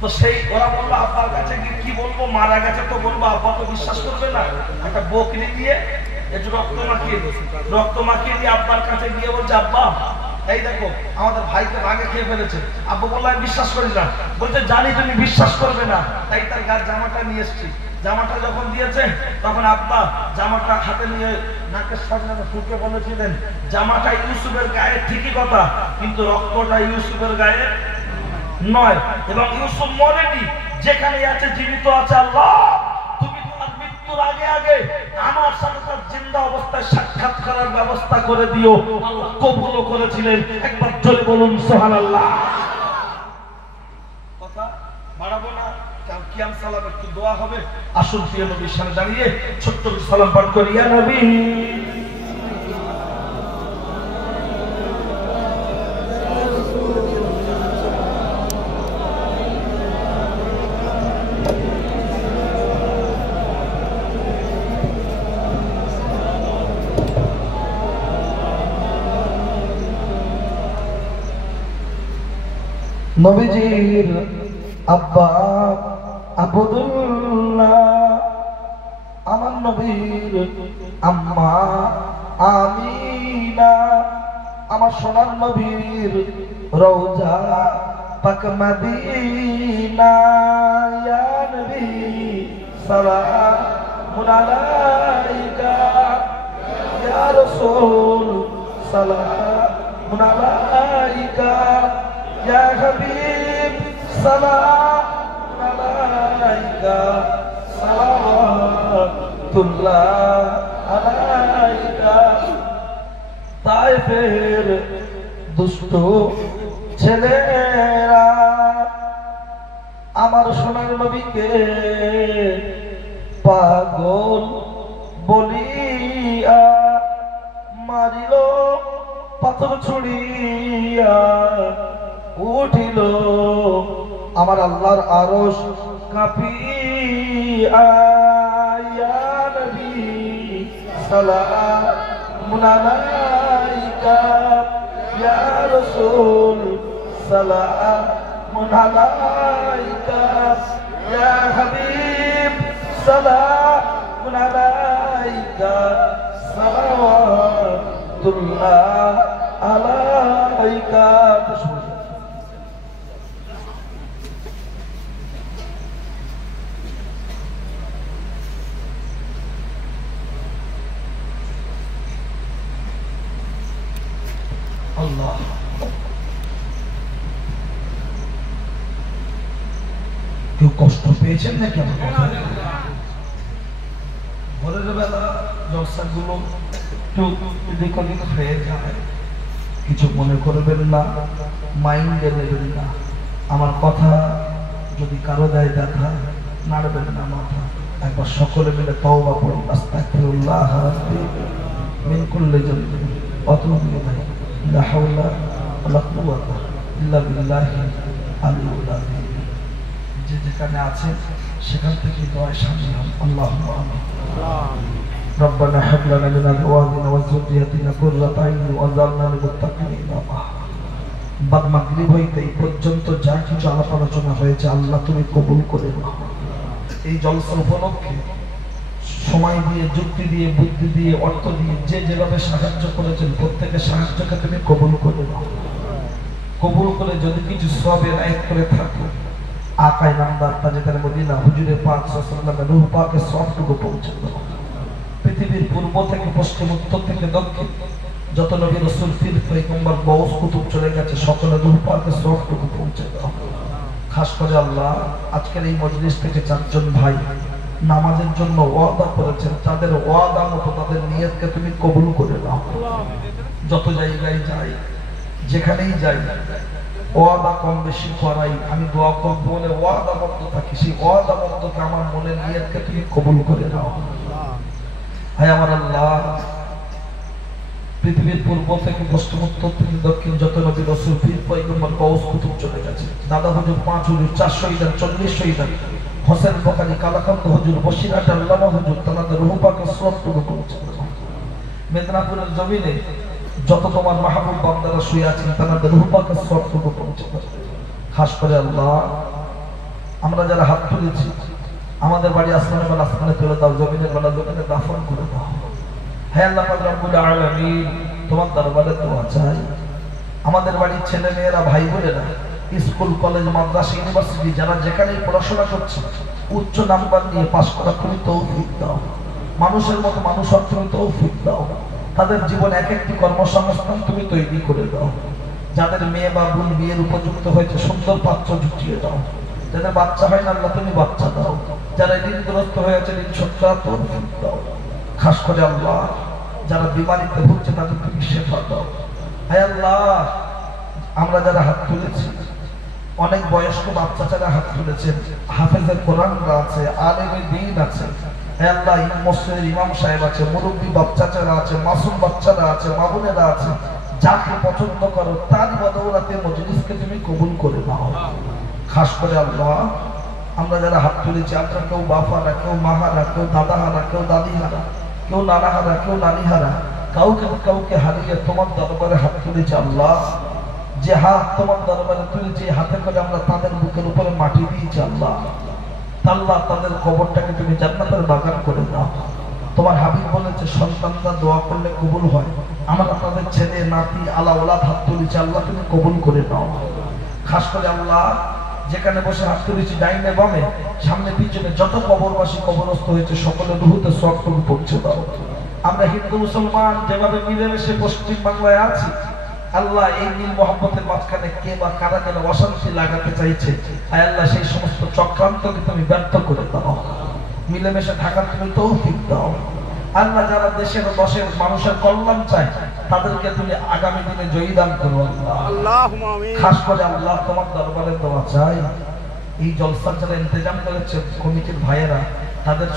তো সেই ওরা বললো আব্বার কাছে গিয়ে কি বলবো, মারা গেছে তো বলবো, আব্বা তো বিশ্বাস করবে না। একটা বকরি দিয়ে একটু রক্ত মাখিয়ে দিয়ে আব্বার কাছে গিয়ে বলছে আব্বা এই দেখো আমাদের ভাইকে বাঘে খেয়ে ফেলেছে। আব্বু বললো আমি বিশ্বাস করি না। বলছে জানি তুমি বিশ্বাস করবে না, তাই তার গায়ের জামাটা নিয়ে এসছি। জামাটা যখন দিয়েছে তখন আব্বা জামাটা হাতে নিয়ে নাকের সামনে ফুটে বলেছিলেন জামাটা ইউসুফের গায়ে ঠিকই কথা, কিন্তু রক্তটা ইউসুফের গায়ে নয়। এবং ইউসুফ মরেনি, যেখানে আছে জীবিত আছে আল্লাহ। তুমি তোমার মৃত্যুর আগে আগে আমার সাথে তার জিন্দা অবস্থায় সাক্ষাৎ করার ব্যবস্থা করে দিও। আল্লাহ কবুলও করেছিলেন। একবার জোরে বলুন সুবহানাল্লাহ। কথা বাড়াবো না, কারণ কিয়াম সালাম একটু দোয়া হবে। আসুন প্রিয় নবীর সামনে দাঁড়িয়ে ছোট্ট সালাম পাঠ করি। ইয়া নবী নবীজির আব্বা আব্দুল্লাহ, আমার নবীর আম্মা আমিনা, আমার সোনার নবীর রওজা পাক মদিনা। ইয়া নবী সালামুন আলাইকা, ইয়া রাসূল সালামুন আলাইকা, ইয়া হাবিব সালামুন আলাইকা, সালাওয়াতুল্লাহ আলাইকা। তায়েফের দুষ্ট ছেলেরা আমার সোনার নবীকে পাগল বলিয়া মারিল, পাথর ছুড়িয়া উঠিল আমার আল্লাহর আরশ কাঁপিয়া। ইয়া নবী সালামুন আলাইকা, ইয়া রাসূল সালামুন আলাইকা, ইয়া হাবিব সালামুন আলাইকা, সালাওয়াতুল্লাহ আলাইকা। আল্লাহ কেউ কষ্ট পেয়েছেন নাকি আমার কথা? ভোরের বেলা জলসাগুলো একটু এদিক ওদিক হয়ে যায়, কিছু মনে করবেন না, মাইন্ডে নেবেন না। আমার কথা যদি কারো দেয় দেখা, নাড়বেন না মাথা। একবার সকলে মিলে তওবা পড়ি, আস্তাগফিরুল্লাহ রাব্বি মিন কুল্লি যামবিন ওয়া আতুবু ইলাইহি, লা হাওলা ওয়ালা কুওয়াতা ইল্লা বিল্লাহিল আলিয়্যিল আযীম। যে যেখানে আছে সেখান থেকে দোয়া শামিল হন। আল্লাহুম্মা আমিন। ربنا هب لنا من ازواجنا وذرياتنا قرة اعين واجعلنا للمتقين اماما। বাদ মাগরিব হইতে এই পর্যন্ত যা কিছু আলাপ আলোচনা হয়েছে আল্লাহ তুমি কবুল করে নাও। এই জলসা উপলক্ষে সময় দিয়ে, যুক্তি দিয়ে, বুদ্ধি দিয়ে, অর্থ দিয়ে যে যেভাবে সাহায্য করেছেন প্রত্যেকের সাহায্যকে তুমি কবুল করে নাও। কবুল করে যদি কিছু সওয়াবের আয়াত করে থাকো, আকায়ে নামদার তাজেদার মদিনা হুজুরে পাক সাল্লাল্লাহু আলাইহি ওয়াসাল্লামের রূহ পাকের সওয়াবটুকু পৌঁছে দাও। পৃথিবীর পূর্ব থেকে পশ্চিম, উত্তর থেকে দক্ষিণ যত নবী রাসূল পীর পয়গম্বর গৌস কুতুব চলে গেছে, সকলে রূহ পাকের সওয়াবটুকু পৌঁছে দাও। খাস করে আল্লাহ আজকের এই মজলিস থেকে চারজন ভাই নামাজের জন্য ওয়াদা করেছেন, তাদের ওয়াদা মতো তাদের নিয়তকে তুমি কবুল করে নাও। যত জায়গায় যাই, যেখানেই যাই, ওয়াদা কম বেশি করাই, আমি দোয়া করব বলে ওয়াদাবদ্ধ থাকি, সেই ওয়াদাবদ্ধকে আমার মনের নিয়তকে তুমি কবুল করে নাও। হায় আমার আল্লাহ, পৃথিবীর পূর্ব থেকে পশ্চিম, উত্তর থেকে দক্ষিণ যত নবী রাসূল পীর পয়গম্বর গৌস কুতুব চলে গেছে, দাদা হুজুর 5 হুজুর 4 শহীদান 40 শহীদান, হোসেন বখারি, কালাকান্ত হুজুর, বসিরহাট আল্লামা হুজুর, তাদের রূহ পাকের সওয়াবটুকু পৌঁছে দাও। মেদিনীপুরের জমিনে যত তোমার মাহবুব বান্দারা শুয়ে আছেন, তাদের রূহ পাকের সওয়াবটুকু পৌঁছে দাও। খাস করে আল্লাহ আমরা যারা হাত তুলেছি, আমাদের বাড়ি আসমানের বেলা আসমানে তুলে দাও, জমিনের বেলা জমিনে দাফন করে দাও। হে আল্লাহ পাক রব্বুল আলামিন, তোমার দরবারে দোয়া চাই, আমাদের বাড়ির ছেলে মেয়েরা, ভাই বোনেরা, স্কুল কলেজ মাদ্রাসা ইউনিভার্সিটি যারা যেখানেই পড়াশোনা করছে, উচ্চ নাম্বার নিয়ে পাস করার তুমি তৌফিক দাও। মানুষের মতো মানুষ হওয়ার তুমি তৌফিক দাও। তাদের জীবন এক একটি কর্মসংস্থান তুমি তৈরি করে দাও। যাদের মেয়ে বা বোন বিয়ের উপযুক্ত হয়েছে, সুন্দর পাত্র জুটিয়ে দাও। যাদের বাচ্চা হয় না, আল্লাহ তুমি বাচ্চা দাও। যারা ঋণগ্রস্ত হয়েছে, ঋণ শোধ করার তৌফিক দাও। খাস করে আল্লাহ যারা বিমারিতে ভুগছে, তাদের তুমি শেফা দাও। হে আল্লাহ, আমরা যারা হাত তুলেছি, অনেক বয়স্ক বাচ্চা যারা হাত তুলেছেন, হাফেজে কোরআনরা আছে, আলেমে দ্বীন আছে, হে আল্লাহ মসজিদের ইমাম সাহেব আছে, মুরব্বী বাচ্চারা আছে, মাসুম বাচ্চারা আছে, মা বোনেরা আছে, যাকে পছন্দ করো তার বদৌলতে মজলিসকে তুমি কবুল করে নাও। খাস করে আল্লাহ আমরা যারা হাত তুলেছি, আমরা কেউ বাফারা, কেউ মাহারা, কেউ দাদাহারা, কেউ দাদিহারা, কেউ নানাহারা, কেউ নানিহারা, কাউকে কাউকে হারিয়ে তোমার দরবারে হাত তুলেছি। আল্লাহ যে হাত তোমার দরবারে তুলেছি, হাতে করে আমরা তাদের বুকের উপরে মাটি দিয়েছি। আল্লাহ আল্লাহ তাদের কবরটাকে তুমি জান্নাতের বাগান করে দাও। তোমার হাবিব বলেছে সন্তানরা দোয়া করলে কবুল হয়। আমরা তাদের ছেলে নাতি আলা ওলাদ হাত তুলেছি, আল্লাহ তুমি কবুল করে নাও। খাস করে আল্লাহ যেখানে বসে হাত তুলেছি, ডাইনে বামে সামনে পিছনে যত কবরবাসী কবরস্থ হয়েছে, সকলের রুহুতে সওয়াবটুকু পৌঁছে দাও। আমরা হিন্দু মুসলমান যেভাবে মিলেমিশে পশ্চিম বাংলায় আছি, আল্লাহ এই মিল মোহাম্মতের মাঝখানে কে বা কারা যেন অশান্তি লাগাতে চাইছে, আয় আল্লাহ সেই সমস্ত চক্রান্তকে তুমি ব্যর্থ করে দাও। মিলেমিশে থাকার তুমি তৌফিক দাও। আল্লাহ যারা দেশের দশের মানুষের কল্যাণ চায়, তাদেরকে তুমি আগামী দিনে জয়ী দান করো। আল্লাহুম্মা আমিন। খাস করে আল্লাহ তোমার দরবারে দোয়া চাই, এই জলসার যারা ইন্তজাম করেছে কমিটির ভাইয়েরা, তাদের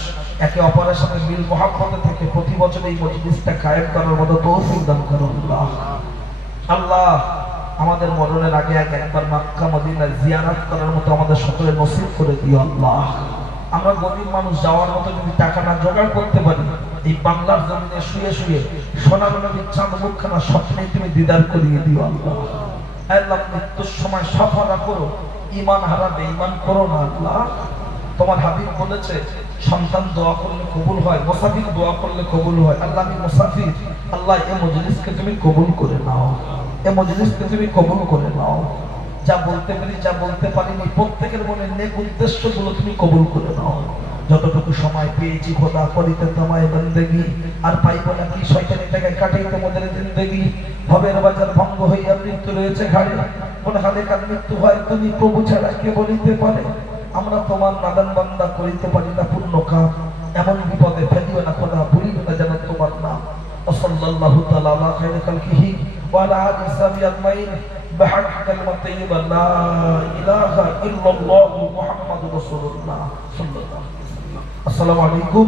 একে অপরের সাথে মিল মোহাম্মতে থেকে প্রতি বছর এই মজলিসটা কায়েম করার মতো তৌফিক দান করো। আল্লাহ আল্লাহ আমাদের মরণের আগে একবার মক্কা মদিনা জিয়ারত করার মতো আমাদের সকলের নসিব করে দিও। আল্লাহ আমরা গরিব মানুষ, যাওয়ার মতো যদি টাকা না জোগাড় করতে পারি, এই বাংলার জমিনে শুয়ে শুয়ে সোনার নবীর চাঁদ মুখখানা স্বপ্নে তুমি দিদার করিয়ে দিও। আল্লাহ আল্লাহ মৃত্যুর সময় সফলা করো, ঈমান হারাবে ঈমান করো না। আল্লাহ তোমার হাবিব বলেছে সন্তান দোয়া করলে কবুল হয়, মুসাফির দোয়া করলে কবুল হয়। আল্লাহ আমি মুসাফির, আল্লাহ এই মজলিসকে তুমি কবুল করে নাও, এই মজলিসকে তুমি কবুল করে নাও। যা বলতে পারি যা বলতে পারিনি, প্রত্যেকের মনে নেক উদ্দেশ্যগুলো তুমি কবুল করে নাও। যতটুকু সময় পেয়েছি খোদা করিতে তোমায় বন্দেগি, আর পাইব না কি শয়তানি থেকে কাটাই তোমাদের জিন্দেগি। ভবের বাজার ভঙ্গ হইয়া মৃত্যু রয়েছে ঘাড়ে, কোন হালে কার মৃত্যু হয় তুমি প্রভু ছাড়া কে বলিতে পারে। আমরা তোমার নাদান বান্দা করিতে পারি না পূর্ণ কাম, এমন বিপদে ফেলিও না খোদা, ভুলিও না যেন তোমার নাম। সাল্লাল্লাহু তাআলা আলা খায়রি খালকিহি ওয়া আলা আলিহি ওয়াসহাবিহি আজমাইন বিহাক কালিমাত তাইয়্যিবা লা ইলাহা ইল্লাল্লাহু মুহাম্মাদুর রাসূলুল্লাহ সাল্লাল্লাহু আলাইহি ওয়াসাল্লাম। আসসালামু আলাইকুম।